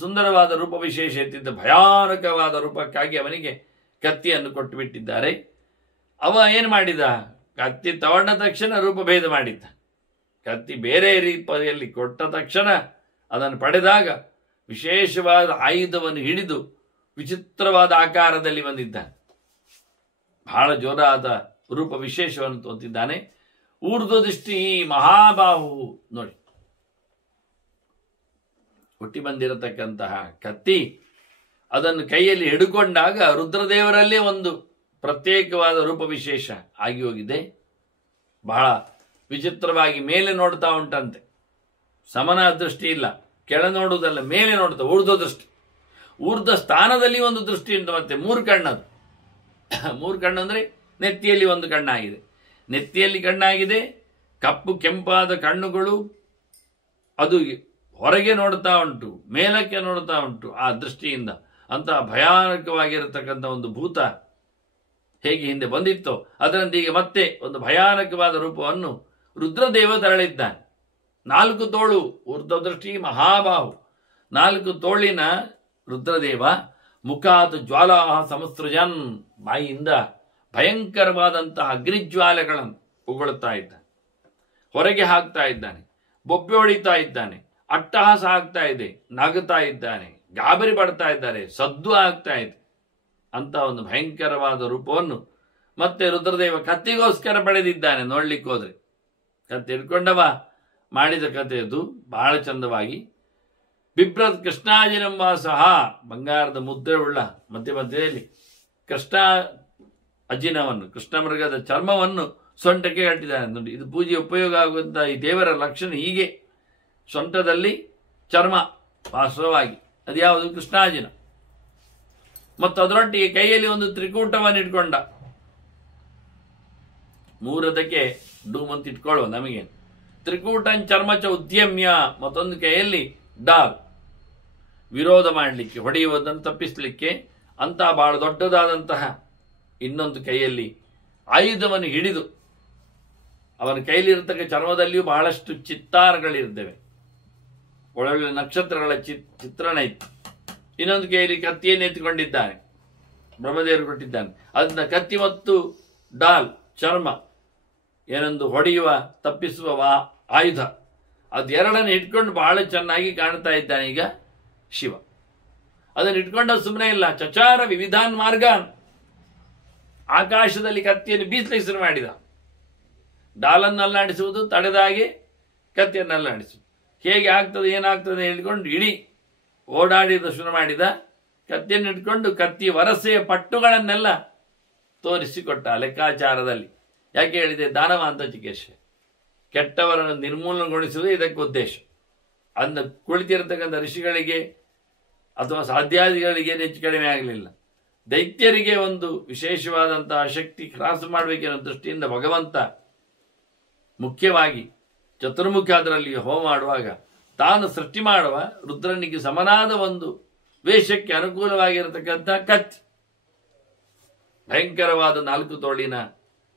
ಸುಂದರವಾದ ರೂಪ ವಿಶೇಷ ಎತ್ತಿದ್ದ ಭಯಾನಕವಾದ ರೂಪಕ್ಕಾಗಿ ಅವನಿಗೆ ಕತ್ತಿಯನ್ನು ಕೊಟ್ಟು ಬಿಟ್ಟಿದ್ದಾರೆ. ಅವ ಏನು ಮಾಡಿದ? ಕತ್ತಿ ತಗೊಂಡ ತಕ್ಷಣ ರೂಪಭೇದ ಮಾಡಿದ್ದ. ಕತ್ತಿ ಬೇರೆ ರೀತಿಯಲ್ಲಿ ಕೊಟ್ಟ ತಕ್ಷಣ ಅದನ್ನು ಪಡೆದಾಗ ವಿಶೇಷವಾದ ಆಯುಧವನ್ನು ಹಿಡಿದು ವಿಚಿತ್ರವಾದ ಆಕಾರದಲ್ಲಿ ಬಂದಿದ್ದ. ಬಹಳ ಜೋರಾದ ರೂಪ ವಿಶೇಷವನ್ನು ತೋತಿದ್ದಾನೆ. ಊರ್ಧ್ವದೃಷ್ಟಿ ಮಹಾಬಾಹು ನೋಡಿ, ಹುಟ್ಟಿ ಬಂದಿರತಕ್ಕಂತಹ ಕತ್ತಿ ಅದನ್ನು ಕೈಯಲ್ಲಿ ಹಿಡ್ಕೊಂಡಾಗ ರುದ್ರದೇವರಲ್ಲೇ ಒಂದು ಪ್ರತ್ಯೇಕವಾದ ರೂಪ ವಿಶೇಷ ಆಗಿ ಹೋಗಿದೆ. ಬಹಳ ವಿಚಿತ್ರವಾಗಿ ಮೇಲೆ ನೋಡ್ತಾ ಉಂಟಂತೆ. ಸಮನ ದೃಷ್ಟಿ ಇಲ್ಲ, ಕೆಳ ನೋಡುವುದಲ್ಲ, ಮೇಲೆ ನೋಡ್ತಾ ಊರ್ಧ್ವ ದೃಷ್ಟಿ. ಊರ್ಧ್ವ ಸ್ಥಾನದಲ್ಲಿ ಒಂದು ದೃಷ್ಟಿ ಉಂಟು. ಮತ್ತೆ ಮೂರು ಕಣ್ಣದು. ಮೂರು ಕಣ್ಣು ಅಂದರೆ ನೆತ್ತಿಯಲ್ಲಿ ಒಂದು ಕಣ್ಣಾಗಿದೆ, ನೆತ್ತಿಯಲ್ಲಿ ಕಣ್ಣಾಗಿದೆ, ಕಪ್ಪು ಕೆಂಪಾದ ಕಣ್ಣುಗಳು. ಅದು ಹೊರಗೆ ನೋಡ್ತಾ ಉಂಟು, ಮೇಲಕ್ಕೆ ನೋಡ್ತಾ ಉಂಟು. ಆ ದೃಷ್ಟಿಯಿಂದ ಅಂತಹ ಭಯಾನಕವಾಗಿರತಕ್ಕಂಥ ಒಂದು ಭೂತ ಹೇಗೆ ಹಿಂದೆ ಬಂದಿತ್ತೋ ಅದರಂತೆ ಈಗ ಮತ್ತೆ ಒಂದು ಭಯಾನಕವಾದ ರೂಪವನ್ನು ರುದ್ರದೇವ ತರಳಿದ್ದಾನೆ. 4 ತೋಳು, ಊರ್ಧ್ವದೃಷ್ಟಿ ಮಹಾಬಾಹು, 4 ತೋಳಿನ ರುದ್ರದೇವ. ಮುಖಾತ್ ಜ್ವಾಲಾ ಸಮಸೃಜನ್, ಬಾಯಿಯಿಂದ ಭಯಂಕರವಾದಂತಹ ಅಗ್ನಿಜ್ವಾಲೆಗಳನ್ನು ಉಗುಳುತ್ತಾ ಇದ್ದಾನೆ, ಹೊರಗೆ ಹಾಕ್ತಾ ಇದ್ದಾನೆ, ಬೊಬ್ಬೆ ಹೊಡಿತಾ ಇದ್ದಾನೆ, ಅಟ್ಟಹಾಸ ಆಗ್ತಾ ಇದೆ, ನಗುತ್ತಾ ಇದ್ದಾನೆ, ಗಾಬರಿ ಪಡ್ತಾ ಇದ್ದಾರೆ, ಸದ್ದು ಆಗ್ತಾ ಇದೆ. ಅಂತ ಒಂದು ಭಯಂಕರವಾದ ರೂಪವನ್ನು ಮತ್ತೆ ರುದ್ರದೇವ ಕತ್ತಿಗೋಸ್ಕರ ಪಡೆದಿದ್ದಾನೆ. ನೋಡ್ಲಿಕ್ಕೆ ಹೋದ್ರೆ ಕತ್ತಿ ಹಿಡ್ಕೊಂಡವ ಮಾಡಿದ ಕಥೆಯದು ಬಹಳ ಚಂದವಾಗಿ. ಬಿಭ್ರತ್ ಕೃಷ್ಣಾಜಿನೆಂಬ ಸಹ ಬಂಗಾರದ ಮುದ್ರೆ ಉಳ್ಳ ಮಧ್ಯದಲ್ಲಿ ಕೃಷ್ಣ ಅಜಿನವನ್ನು, ಕೃಷ್ಣ ಮೃಗದ ಚರ್ಮವನ್ನು ಸೊಂಟಕ್ಕೆ ಕಟ್ಟಿದ್ದಾನೆ. ನೋಡಿ, ಇದು ಪೂಜೆ ಉಪಯೋಗ ಆಗುವಂತಹ ಈ ದೇವರ ಲಕ್ಷಣ ಹೀಗೆ. ಸೊಂಟದಲ್ಲಿ ಚರ್ಮ ವಾಸ್ತವವಾಗಿ ಅದ್ಯಾವುದು? ಕೃಷ್ಣಾಜಿನ. ಮತ್ತು ಅದರೊಟ್ಟಿಗೆ ಕೈಯಲ್ಲಿ ಒಂದು ತ್ರಿಕೂಟವನ್ನು ಇಟ್ಕೊಂಡ. ಮೂರದಕ್ಕೆ ಡೂಮ್ ಅಂತ ಇಟ್ಕೊಳ್ಳುವ ನಮಗೆ. ತ್ರಿಕೂಟನ್ ಚರ್ಮಚ ಉದ್ಯಮ್ಯ, ಮತ್ತೊಂದು ಕೈಯಲ್ಲಿ ಡಾಲ್, ವಿರೋಧ ಮಾಡಲಿಕ್ಕೆ, ಹೊಡೆಯುವುದನ್ನು ತಪ್ಪಿಸಲಿಕ್ಕೆ ಅಂತ ಬಹಳ ದೊಡ್ಡದಾದಂತಹ ಇನ್ನೊಂದು ಕೈಯಲ್ಲಿ ಆಯುಧವನ್ನು ಹಿಡಿದು, ಅವನ ಕೈಲಿರತಕ್ಕ ಚರ್ಮದಲ್ಲಿಯೂ ಬಹಳಷ್ಟು ಚಿತ್ತಾರಗಳಿರ್ತವೆ, ಒಳ್ಳೊಳ್ಳೆ ನಕ್ಷತ್ರಗಳ ಚಿತ್ರಣ ಇತ್ತು. ಇನ್ನೊಂದು ಕೈಯಲ್ಲಿ ಕತ್ತಿಯನ್ನು ಎತ್ತಿಕೊಂಡಿದ್ದಾನೆ, ಬ್ರಹ್ಮದೇವರು ಕೊಟ್ಟಿದ್ದಾನೆ. ಅದನ್ನ ಕತ್ತಿ ಮತ್ತು ಡಾಲ್ ಚರ್ಮ ಏನೊಂದು ಹೊಡೆಯುವ ತಪ್ಪಿಸುವ ಆಯುಧ, ಅದೆರಡನ್ನು ಇಟ್ಕೊಂಡು ಬಹಳ ಚೆನ್ನಾಗಿ ಕಾಣ್ತಾ ಇದ್ದಾನೆ ಈಗ ಶಿವ. ಅದನ್ನು ಇಟ್ಕೊಂಡ ಸುಮ್ಮನೆ ಇಲ್ಲ, ಚಚಾರ ವಿವಿಧಾನ್ ಮಾರ್ಗಾನ್, ಆಕಾಶದಲ್ಲಿ ಕತ್ತಿಯನ್ನು ಬೀಸಲಿಕ್ಕೆ ಶುರು ಮಾಡಿದ. ಡಾಲನ್ನು ಅಲ್ಲಾಡಿಸುವುದು, ತಡೆದಾಗೆ ಕತ್ತಿಯನ್ನು ಅಲ್ಲಾಡಿಸುವುದು, ಹೇಗೆ ಆಗ್ತದೆ ಏನಾಗ್ತದೆ ಹೇಳಿಕೊಂಡು ಇಡೀ ಓಡಾಡಿದ ಶುರು ಮಾಡಿದ. ಕತ್ತಿಯನ್ನು ಇಟ್ಕೊಂಡು ಕತ್ತಿ ವರಸೆಯ ಪಟ್ಟುಗಳನ್ನೆಲ್ಲ ತೋರಿಸಿಕೊಟ್ಟ ಲೆಕ್ಕಾಚಾರದಲ್ಲಿ. ಯಾಕೆ ಹೇಳಿದೆ? ದಾನವ ಅಂತ ಚಿಕಿತ್ಸೆ, ಕೆಟ್ಟವರನ್ನು ನಿರ್ಮೂಲನೆಗೊಳಿಸುವುದು ಇದಕ್ಕೆ ಉದ್ದೇಶ. ಅಂದ ಕುಳಿತಿರತಕ್ಕಂಥ ಋಷಿಗಳಿಗೆ ಅಥವಾ ಸಾಧ್ಯಾದಿಗಳಿಗೆ ಹೆಚ್ಚು ಕಡಿಮೆ ಆಗಲಿಲ್ಲ. ದೈತ್ಯರಿಗೆ ಒಂದು ವಿಶೇಷವಾದಂತಹ ಶಕ್ತಿ ಕ್ರಾಸ್ ಮಾಡಬೇಕೆನ್ನೋ ದೃಷ್ಟಿಯಿಂದ ಭಗವಂತ ಮುಖ್ಯವಾಗಿ ಚತುರ್ಮುಖ ಅದರಲ್ಲಿ ಹೋಮ ಮಾಡುವಾಗ ತಾನು ಸೃಷ್ಟಿ ಮಾಡುವ ರುದ್ರನಿಗೆ ಸಮನಾದ ಒಂದು ವೇಷಕ್ಕೆ ಅನುಕೂಲವಾಗಿರತಕ್ಕಂಥ ಕತ್ತಿ, ಭಯಂಕರವಾದ 4 ತೋಳಿನ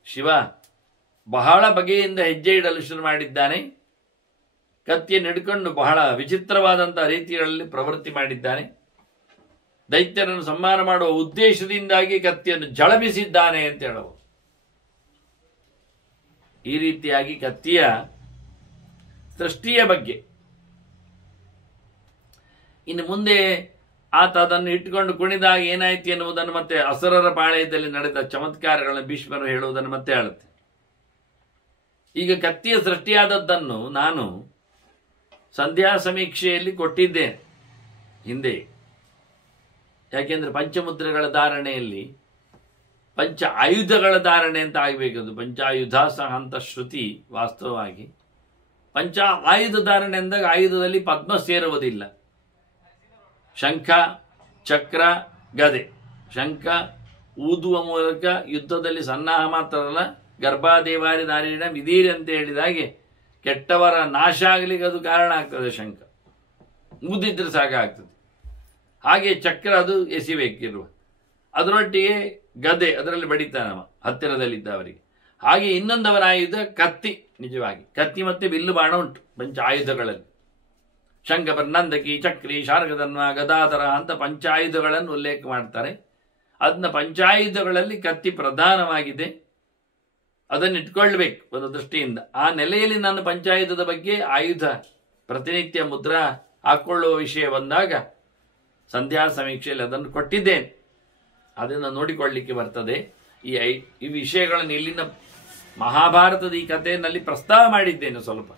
ಶಿವ ಬಹಳ ಬಗೆಯಿಂದ ಹೆಜ್ಜೆ ಇಡಲು ಶುರು ಮಾಡಿದ್ದಾನೆ. ಕತ್ತಿಯನ್ನು ಹಿಡ್ಕೊಂಡು ಬಹಳ ವಿಚಿತ್ರವಾದಂತಹ ರೀತಿಯಲ್ಲಿ ಪ್ರವೃತ್ತಿ ಮಾಡಿದ್ದಾನೆ. ದೈತ್ಯರನ್ನು ಸಂಹಾರ ಮಾಡುವ ಉದ್ದೇಶದಿಂದಾಗಿ ಕತ್ತಿಯನ್ನು ಝಳಪಿಸಿದ್ದಾನೆ ಅಂತ ಹೇಳುವ. ಈ ರೀತಿಯಾಗಿ ಕತ್ತಿಯ ಸೃಷ್ಟಿಯ ಬಗ್ಗೆ. ಇನ್ನು ಮುಂದೆ ಆತ ಅದನ್ನು ಇಟ್ಟುಕೊಂಡು ಕುಣಿದಾಗ ಏನಾಯ್ತು ಎನ್ನುವುದನ್ನು ಮತ್ತೆ ಅಸುರರ ಪಾಳೆಯದಲ್ಲಿ ನಡೆದ ಚಮತ್ಕಾರಗಳನ್ನು ಭೀಷ್ಮರು ಹೇಳುವುದನ್ನು ಮತ್ತೆ ಹೇಳುತ್ತೆ. ಈಗ ಕತ್ತಿಯ ಸೃಷ್ಟಿಯಾದದ್ದನ್ನು ನಾನು ಸಂಧ್ಯಾ ಸಮೀಕ್ಷೆಯಲ್ಲಿ ಕೊಟ್ಟಿದ್ದೇನೆ ಹಿಂದೆ. ಯಾಕೆಂದ್ರೆ ಪಂಚಮುದ್ರೆಗಳ ಧಾರಣೆಯಲ್ಲಿ ಪಂಚ ಆಯುಧಗಳ ಧಾರಣೆ ಅಂತ ಆಗಬೇಕದು. ಪಂಚಾಯುಧ ಸಹ ಅಂತ ಶ್ರುತಿ. ವಾಸ್ತವವಾಗಿ ಪಂಚ ಆಯುಧ ಧಾರಣೆ ಅಂದಾಗ ಆಯುಧದಲ್ಲಿ ಪದ್ಮ ಸೇರುವುದಿಲ್ಲ. ಶಂಖ, ಚಕ್ರ, ಗದೆ. ಶಂಖ ಊದುವ ಮೂಲಕ ಯುದ್ಧದಲ್ಲಿ ಸನ್ನಾಹ ಮಾತ್ರ ಅಲ್ಲ, ಗರ್ಭಾದೇವಾರಿ ನಾರಿಣ ಮಿದೀರಿ ಅಂತ ಹೇಳಿದ ಹಾಗೆ ಕೆಟ್ಟವರ ನಾಶ ಆಗಲಿಕ್ಕೆ ಅದು ಕಾರಣ ಆಗ್ತದೆ. ಶಂಖ ಊದಿದ್ರೆ ಸಾಕಾಗ್ತದೆ. ಹಾಗೆ ಚಕ್ರ ಅದು ಎಸಿಬೇಕಿರುವ, ಅದರೊಟ್ಟಿಗೆ ಗದೆ ಅದರಲ್ಲಿ ಬಡಿತಾನವ ಹತ್ತಿರದಲ್ಲಿದ್ದವರಿಗೆ. ಹಾಗೆ ಇನ್ನೊಂದವರ ಆಯುಧ ಕತ್ತಿ. ನಿಜವಾಗಿ ಕತ್ತಿ ಮತ್ತೆ ಬಿಲ್ಲು ಬಾಣ ಉಂಟು ಪಂಚ ಆಯುಧಗಳಲ್ಲಿ. ಶಂಖ, ನಂದಕಿ, ಚಕ್ರಿ, ಶಾರ್ಗಧನ್ವ, ಗದಾಧರ ಅಂತ ಪಂಚಾಯುಧಗಳನ್ನು ಉಲ್ಲೇಖ ಮಾಡ್ತಾರೆ. ಅದನ್ನ ಪಂಚಾಯುಧಗಳಲ್ಲಿ ಕತ್ತಿ ಪ್ರಧಾನವಾಗಿದೆ. ಅದನ್ನು ಇಟ್ಕೊಳ್ಬೇಕು ಒಂದು ದೃಷ್ಟಿಯಿಂದ. ಆ ನೆಲೆಯಲ್ಲಿ ನಾನು ಪಂಚಾಯುಧದ ಬಗ್ಗೆ ಆಯುಧ ಪ್ರತಿನಿತ್ಯ ಮುದ್ರಾ ಹಾಕೊಳ್ಳುವ ವಿಷಯ ಬಂದಾಗ ಸಂಧ್ಯಾ ಸಮೀಕ್ಷೆಯಲ್ಲಿ ಅದನ್ನು ಕೊಟ್ಟಿದ್ದೇನೆ. ಅದನ್ನು ನೋಡಿಕೊಳ್ಳಲಿಕ್ಕೆ ಬರ್ತದೆ. ಈ ವಿಷಯಗಳನ್ನು ಇಲ್ಲಿನ ಮಹಾಭಾರತದ ಈ ಕಥೆಯಲ್ಲಿ ಪ್ರಸ್ತಾವ ಮಾಡಿದ್ದೇನೆ ಸ್ವಲ್ಪ.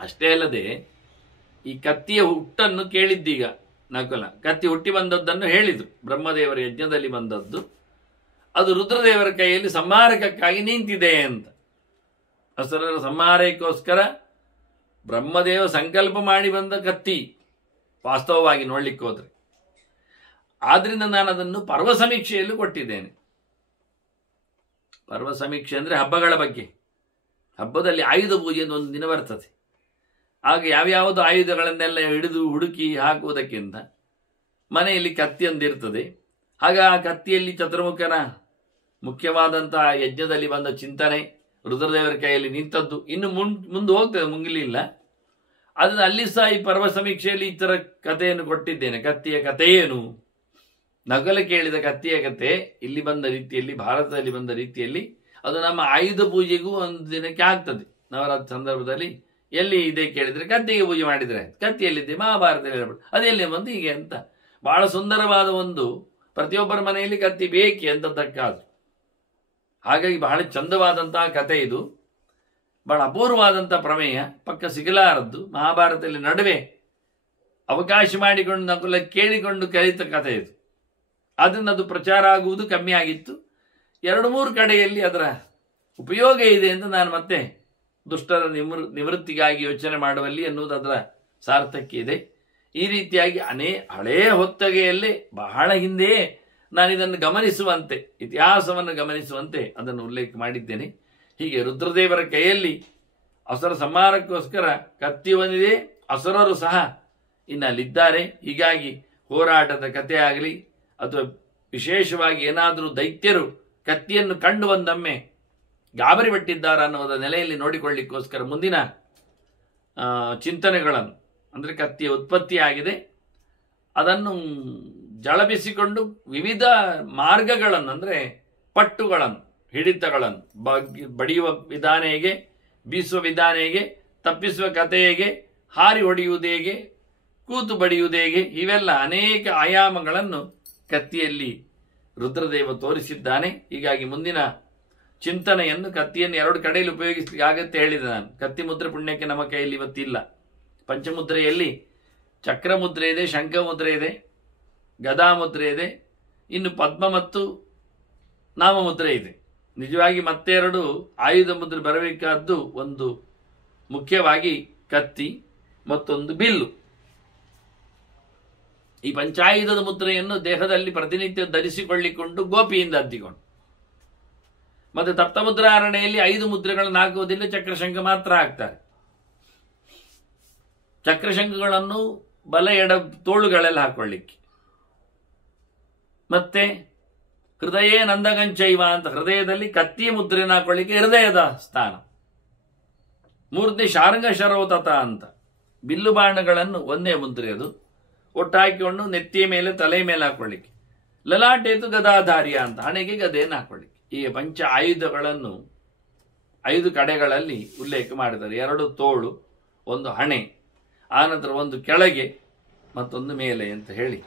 ಅಷ್ಟೇ ಅಲ್ಲದೆ ಈ ಕತ್ತಿಯ ಹುಟ್ಟನ್ನು ಕೇಳಿದ್ದೀಗ ನಕುಲ. ಕತ್ತಿ ಹುಟ್ಟಿ ಬಂದದ್ದನ್ನು ಹೇಳಿದ್ರು. ಬ್ರಹ್ಮದೇವರ ಯಜ್ಞದಲ್ಲಿ ಬಂದದ್ದು ಅದು ರುದ್ರದೇವರ ಕೈಯಲ್ಲಿ ಸಂಹಾರಕಕ್ಕಾಗಿ ನಿಂತಿದೆ ಅಂತ. ಅಸುರರ ಸಂಹಾರಕ್ಕೋಸ್ಕರ ಬ್ರಹ್ಮದೇವ ಸಂಕಲ್ಪ ಮಾಡಿ ಬಂದ ಕತ್ತಿ ವಾಸ್ತವವಾಗಿ ನೋಡ್ಲಿಕ್ಕೆ ಹೋದ್ರೆ. ಆದ್ರಿಂದ ನಾನು ಅದನ್ನು ಪರ್ವ ಸಮೀಕ್ಷೆಯಲ್ಲೂ ಕೊಟ್ಟಿದ್ದೇನೆ. ಪರ್ವ ಸಮೀಕ್ಷೆ ಅಂದ್ರೆ ಹಬ್ಬಗಳ ಬಗ್ಗೆ. ಹಬ್ಬದಲ್ಲಿ ಆಯುಧ ಪೂಜೆ ಅಂತ ಒಂದು ದಿನ ಬರ್ತದೆ. ಆಗ ಯಾವ್ಯಾವುದು ಆಯುಧಗಳನ್ನೆಲ್ಲ ಹಿಡಿದು ಹುಡುಕಿ ಹಾಕುವುದಕ್ಕಿಂತ ಮನೆಯಲ್ಲಿ ಕತ್ತಿಯೊಂದಿರ್ತದೆ. ಆಗ ಆ ಕತ್ತಿಯಲ್ಲಿ ಚತುರ್ಮುಖನ ಮುಖ್ಯವಾದಂತಹ ಯಜ್ಞದಲ್ಲಿ ಬಂದ ಚಿಂತನೆ ರುದ್ರದೇವರ ಕೈಯಲ್ಲಿ ನಿಂತದ್ದು ಇನ್ನು ಮುಂದೆ ಹೋಗ್ತದೆ, ಮುಗಿಲಿಲ್ಲ. ಅದನ್ನು ಅಲ್ಲಿ ಸಹ ಈ ಪರ್ವ ಸಮೀಕ್ಷೆಯಲ್ಲಿ ಈ ಥರ ಕಥೆಯನ್ನು ಕೊಟ್ಟಿದ್ದೇನೆ. ಕತ್ತಿಯ ಕಥೆಯೇನು, ನಗಲು ಕೇಳಿದ ಕತ್ತಿಯ ಕಥೆ ಇಲ್ಲಿ ಬಂದ ರೀತಿಯಲ್ಲಿ, ಭಾರತದಲ್ಲಿ ಬಂದ ರೀತಿಯಲ್ಲಿ ಅದು ನಮ್ಮ ಆಯುಧ ಪೂಜೆಗೂ ಒಂದು ದಿನಕ್ಕೆ ಆಗ್ತದೆ. ನವರಾತ್ರಿ ಸಂದರ್ಭದಲ್ಲಿ ಎಲ್ಲಿ ಇದೆ ಕೇಳಿದ್ರೆ ಕತ್ತಿಗೆ ಪೂಜೆ ಮಾಡಿದ್ರೆ ಕತ್ತಿಯಲ್ಲಿದ್ದೆ ಮಹಾಭಾರತದಲ್ಲಿ ಹೇಳ್ಬಿಟ್ಟು ಅದೆಲ್ಲಿ ಬಂದು ಹೀಗೆ ಅಂತ ಬಹಳ ಸುಂದರವಾದ ಒಂದು ಪ್ರತಿಯೊಬ್ಬರ ಮನೆಯಲ್ಲಿ ಕತ್ತಿ ಬೇಕೆ ಅಂತದ್ದಕ್ಕಾದ್ರು. ಹಾಗಾಗಿ ಬಹಳ ಚಂದವಾದಂತಹ ಕಥೆ ಇದು. ಬಹಳ ಅಪೂರ್ವವಾದಂತಹ ಪ್ರಮೇಯ, ಪಕ್ಕ ಸಿಗಲಾರದ್ದು. ಮಹಾಭಾರತದಲ್ಲಿ ನಡುವೆ ಅವಕಾಶ ಮಾಡಿಕೊಂಡು ನಕುಲ ಕೇಳಿಕೊಂಡು ಕಲಿತ ಕಥೆ ಇದು. ಅದರಿಂದ ಅದು ಪ್ರಚಾರ ಆಗುವುದು ಕಮ್ಮಿ ಆಗಿತ್ತು. 2-3 ಕಡೆಯಲ್ಲಿ ಅದರ ಉಪಯೋಗ ಇದೆ ಅಂತ ನಾನು ಮತ್ತೆ ದುಷ್ಟರ ನಿವೃತ್ತಿಗಾಗಿ ಯೋಚನೆ ಮಾಡುವಲ್ಲಿ ಎನ್ನುವುದು ಅದರ ಸಾರ್ಥಕ್ಯ ಇದೆ. ಈ ರೀತಿಯಾಗಿ ಹಳೆಯ ಹೊತ್ತಗೆಯಲ್ಲೇ ಬಹಳ ಹಿಂದೆಯೇ ನಾನು ಇದನ್ನು ಗಮನಿಸುವಂತೆ, ಇತಿಹಾಸವನ್ನು ಗಮನಿಸುವಂತೆ ಅದನ್ನು ಉಲ್ಲೇಖ ಮಾಡಿದ್ದೇನೆ. ಹೀಗೆ ರುದ್ರದೇವರ ಕೈಯಲ್ಲಿ ಅಸುರ ಸಂಹಾರಕ್ಕೋಸ್ಕರ ಕತ್ತಿ ಬಂದಿದೆ. ಅಸುರರು ಸಹ ಇನ್ನಲ್ಲಿದ್ದಾರೆ. ಹೀಗಾಗಿ ಹೋರಾಟದ ಕಥೆ ಆಗಲಿ ಅಥವಾ ವಿಶೇಷವಾಗಿ ಏನಾದರೂ ದೈತ್ಯರು ಕತ್ತಿಯನ್ನು ಕಂಡು ಬಂದೊಮ್ಮೆ ಗಾಬರಿ ಬಿಟ್ಟಿದ್ದಾರೆ ಅನ್ನೋದ ನೆಲೆಯಲ್ಲಿ ನೋಡಿಕೊಳ್ಳಿಕ್ಕೋಸ್ಕರ ಮುಂದಿನ ಚಿಂತನೆಗಳನ್ನು, ಅಂದರೆ ಕತ್ತಿಯ ಉತ್ಪತ್ತಿ ಆಗಿದೆ, ಅದನ್ನು ಜಳಬಿಸಿಕೊಂಡು ವಿವಿಧ ಮಾರ್ಗಗಳನ್ನು, ಅಂದರೆ ಪಟ್ಟುಗಳನ್ನು, ಹಿಡಿತಗಳನ್ನು, ಬಡಿಯುವ ವಿಧಾನ ಹೇಗೆ, ಬೀಸುವ ವಿಧಾನ ಹೇಗೆ, ತಪ್ಪಿಸುವ ಕಥೆ ಹೇಗೆ, ಹಾರಿ ಹೊಡೆಯುವುದು ಹೇಗೆ, ಕೂತು ಬಡಿಯುವುದು ಹೇಗೆ, ಇವೆಲ್ಲ ಅನೇಕ ಆಯಾಮಗಳನ್ನು ಕತ್ತಿಯಲ್ಲಿ ರುದ್ರದೇವ ತೋರಿಸಿದ್ದಾನೆ. ಹೀಗಾಗಿ ಮುಂದಿನ ಚಿಂತನೆಯನ್ನು ಕತ್ತಿಯನ್ನು 2 ಕಡೆಯಲ್ಲಿ ಉಪಯೋಗಿಸಲಿಕ್ಕೆ ಆಗತ್ತೆ ಹೇಳಿದೆ ನಾನು. ಕತ್ತಿ ಮುದ್ರೆ ಪುಣ್ಯಕ್ಕೆ ನಮ್ಮ ಕೈಯಲ್ಲಿ ಇವತ್ತಿಲ್ಲ. ಪಂಚಮುದ್ರೆಯಲ್ಲಿ ಚಕ್ರ ಮುದ್ರೆ ಇದೆ, ಶಂಖ ಮುದ್ರೆ ಇದೆ, ಗದಾ ಮುದ್ರೆ ಇದೆ, ಇನ್ನು ಪದ್ಮ ಮತ್ತು ನಾಮಮುದ್ರೆ ಇದೆ. ನಿಜವಾಗಿ ಮತ್ತೆ 2 ಆಯುಧ ಮುದ್ರೆ ಬರಬೇಕಾದ್ದು, ಒಂದು ಮುಖ್ಯವಾಗಿ ಕತ್ತಿ, ಮತ್ತೊಂದು ಬಿಲ್ಲು. ಈ ಪಂಚಾಯುಧದ ಮುದ್ರೆಯನ್ನು ದೇಹದಲ್ಲಿ ಪ್ರತಿನಿತ್ಯ ಧರಿಸಿಕೊಳ್ಳಿಕೊಂಡು ಗೋಪಿಯಿಂದ ಅದ್ದಿಕೊಂಡು, ಮತ್ತೆ ತಪ್ತಮುದ್ರಾರಣೆಯಲ್ಲಿ 5 ಮುದ್ರೆಗಳನ್ನು ಹಾಕುವುದಿಲ್ಲ, ಚಕ್ರಶಂಖ ಮಾತ್ರ ಹಾಕ್ತಾರೆ. ಚಕ್ರಶಂಖಗಳನ್ನು ಬಲ ಎಡ ತೋಳುಗಳೆಲ್ಲ ಹಾಕೊಳ್ಳಿಕ್ಕೆ, ಮತ್ತೆ ಹೃದಯೇ ನಂದಗಂಚೈವ ಅಂತ ಹೃದಯದಲ್ಲಿ ಕತ್ತಿ ಮುದ್ರೆನ ಹಾಕೊಳ್ಳಿಕ್ಕೆ ಹೃದಯದ ಸ್ಥಾನ. ಮೂರ್ತಿ ಶಾರ್ಂಗ ಶರೋತತ ಅಂತ ಬಿಲ್ಲು ಬಾಣಗಳನ್ನು ಒಂದೇ ಮುದ್ರೆ ಅದು ಒಟ್ಟಾಕಿಕೊಂಡು ನೆತ್ತಿಯ ಮೇಲೆ ತಲೆ ಮೇಲೆ ಹಾಕೊಳ್ಳಿಕ್ಕೆ. ಲಲಾಟೇತು ಗದಾಧಾರ್ಯ ಅಂತ ಹಣೆಗೆ ಗದೆಯನ್ನು ಹಾಕೊಳ್ಳಿಕ್ಕೆ. ಈ ಪಂಚ ಆಯುಧಗಳನ್ನು 5 ಕಡೆಗಳಲ್ಲಿ ಉಲ್ಲೇಖ ಮಾಡಿದ್ದಾರೆ. 2 ತೋಳು, 1 ಹಣೆ, ಆನಂತರ 1 ಕೆಳಗೆ ಮತ್ತೊಂದು ಮೇಲೆ ಅಂತ ಹೇಳಿ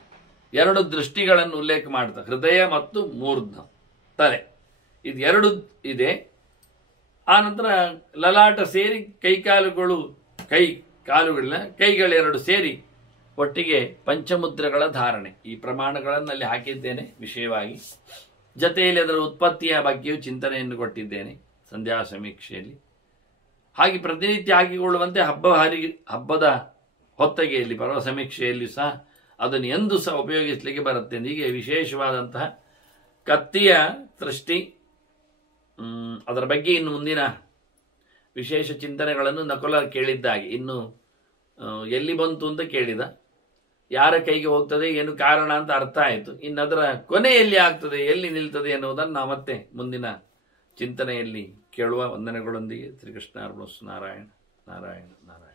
2 ದೃಷ್ಟಿಗಳನ್ನು ಉಲ್ಲೇಖ ಮಾಡ್ತಾರೆ. ಹೃದಯ ಮತ್ತು ಮೂರ್ಧ ತಲೆ, ಇದು 2 ಇದೆ. ಆನಂತರ ಲಲಾಟ ಸೇರಿ ಕೈಗಳೆರಡು ಸೇರಿ ಒಟ್ಟಿಗೆ ಪಂಚಮುದ್ರೆಗಳ ಧಾರಣೆ. ಈ ಪ್ರಮಾಣಗಳನ್ನು ಹಾಕಿದ್ದೇನೆ ವಿಷಯವಾಗಿ. ಜೊತೆಯಲ್ಲಿ ಅದರ ಉತ್ಪತ್ತಿಯ ಬಗ್ಗೆಯೂ ಚಿಂತನೆಯನ್ನು ಕೊಟ್ಟಿದ್ದೇನೆ ಸಂಧ್ಯಾ ಸಮೀಕ್ಷೆಯಲ್ಲಿ. ಹಾಗೆ ಪ್ರತಿನಿತ್ಯ ಹಾಕಿಕೊಳ್ಳುವಂತೆ ಹಬ್ಬದ ಹೊತ್ತಗೆಯಲ್ಲಿ ಪರ್ವ ಸಮೀಕ್ಷೆಯಲ್ಲಿ ಸಹ ಅದನ್ನು ಎಂದು ಸಹ ಉಪಯೋಗಿಸಲಿಕ್ಕೆ ಬರುತ್ತೆ. ಹೀಗೆ ವಿಶೇಷವಾದಂತಹ ಕತ್ತಿಯ ಸೃಷ್ಟಿ, ಅದರ ಬಗ್ಗೆ ಇನ್ನು ಮುಂದಿನ ವಿಶೇಷ ಚಿಂತನೆಗಳನ್ನು ನಕುಲ ಕೇಳಿದ್ದಾಗೆ. ಇನ್ನು ಎಲ್ಲಿ ಬಂತು ಅಂತ ಕೇಳಿದ, ಯಾರ ಕೈಗೆ ಹೋಗ್ತದೆ, ಏನು ಕಾರಣ ಅಂತ ಅರ್ಥ ಆಯಿತು. ಇನ್ನು ಅದರ ಕೊನೆ ಎಲ್ಲಿ ಆಗ್ತದೆ, ಎಲ್ಲಿ ನಿಲ್ತದೆ ಎನ್ನುವುದನ್ನು ನಾವು ಮತ್ತೆ ಮುಂದಿನ ಚಿಂತನೆಯಲ್ಲಿ ಕೇಳುವ. ವಂದನೆಗಳೊಂದಿಗೆ ಶ್ರೀಕೃಷ್ಣ ಅರ್ಪಣಮಸ್ತು. ನಾರಾಯಣ ನಾರಾಯಣ ನಾರಾಯಣ.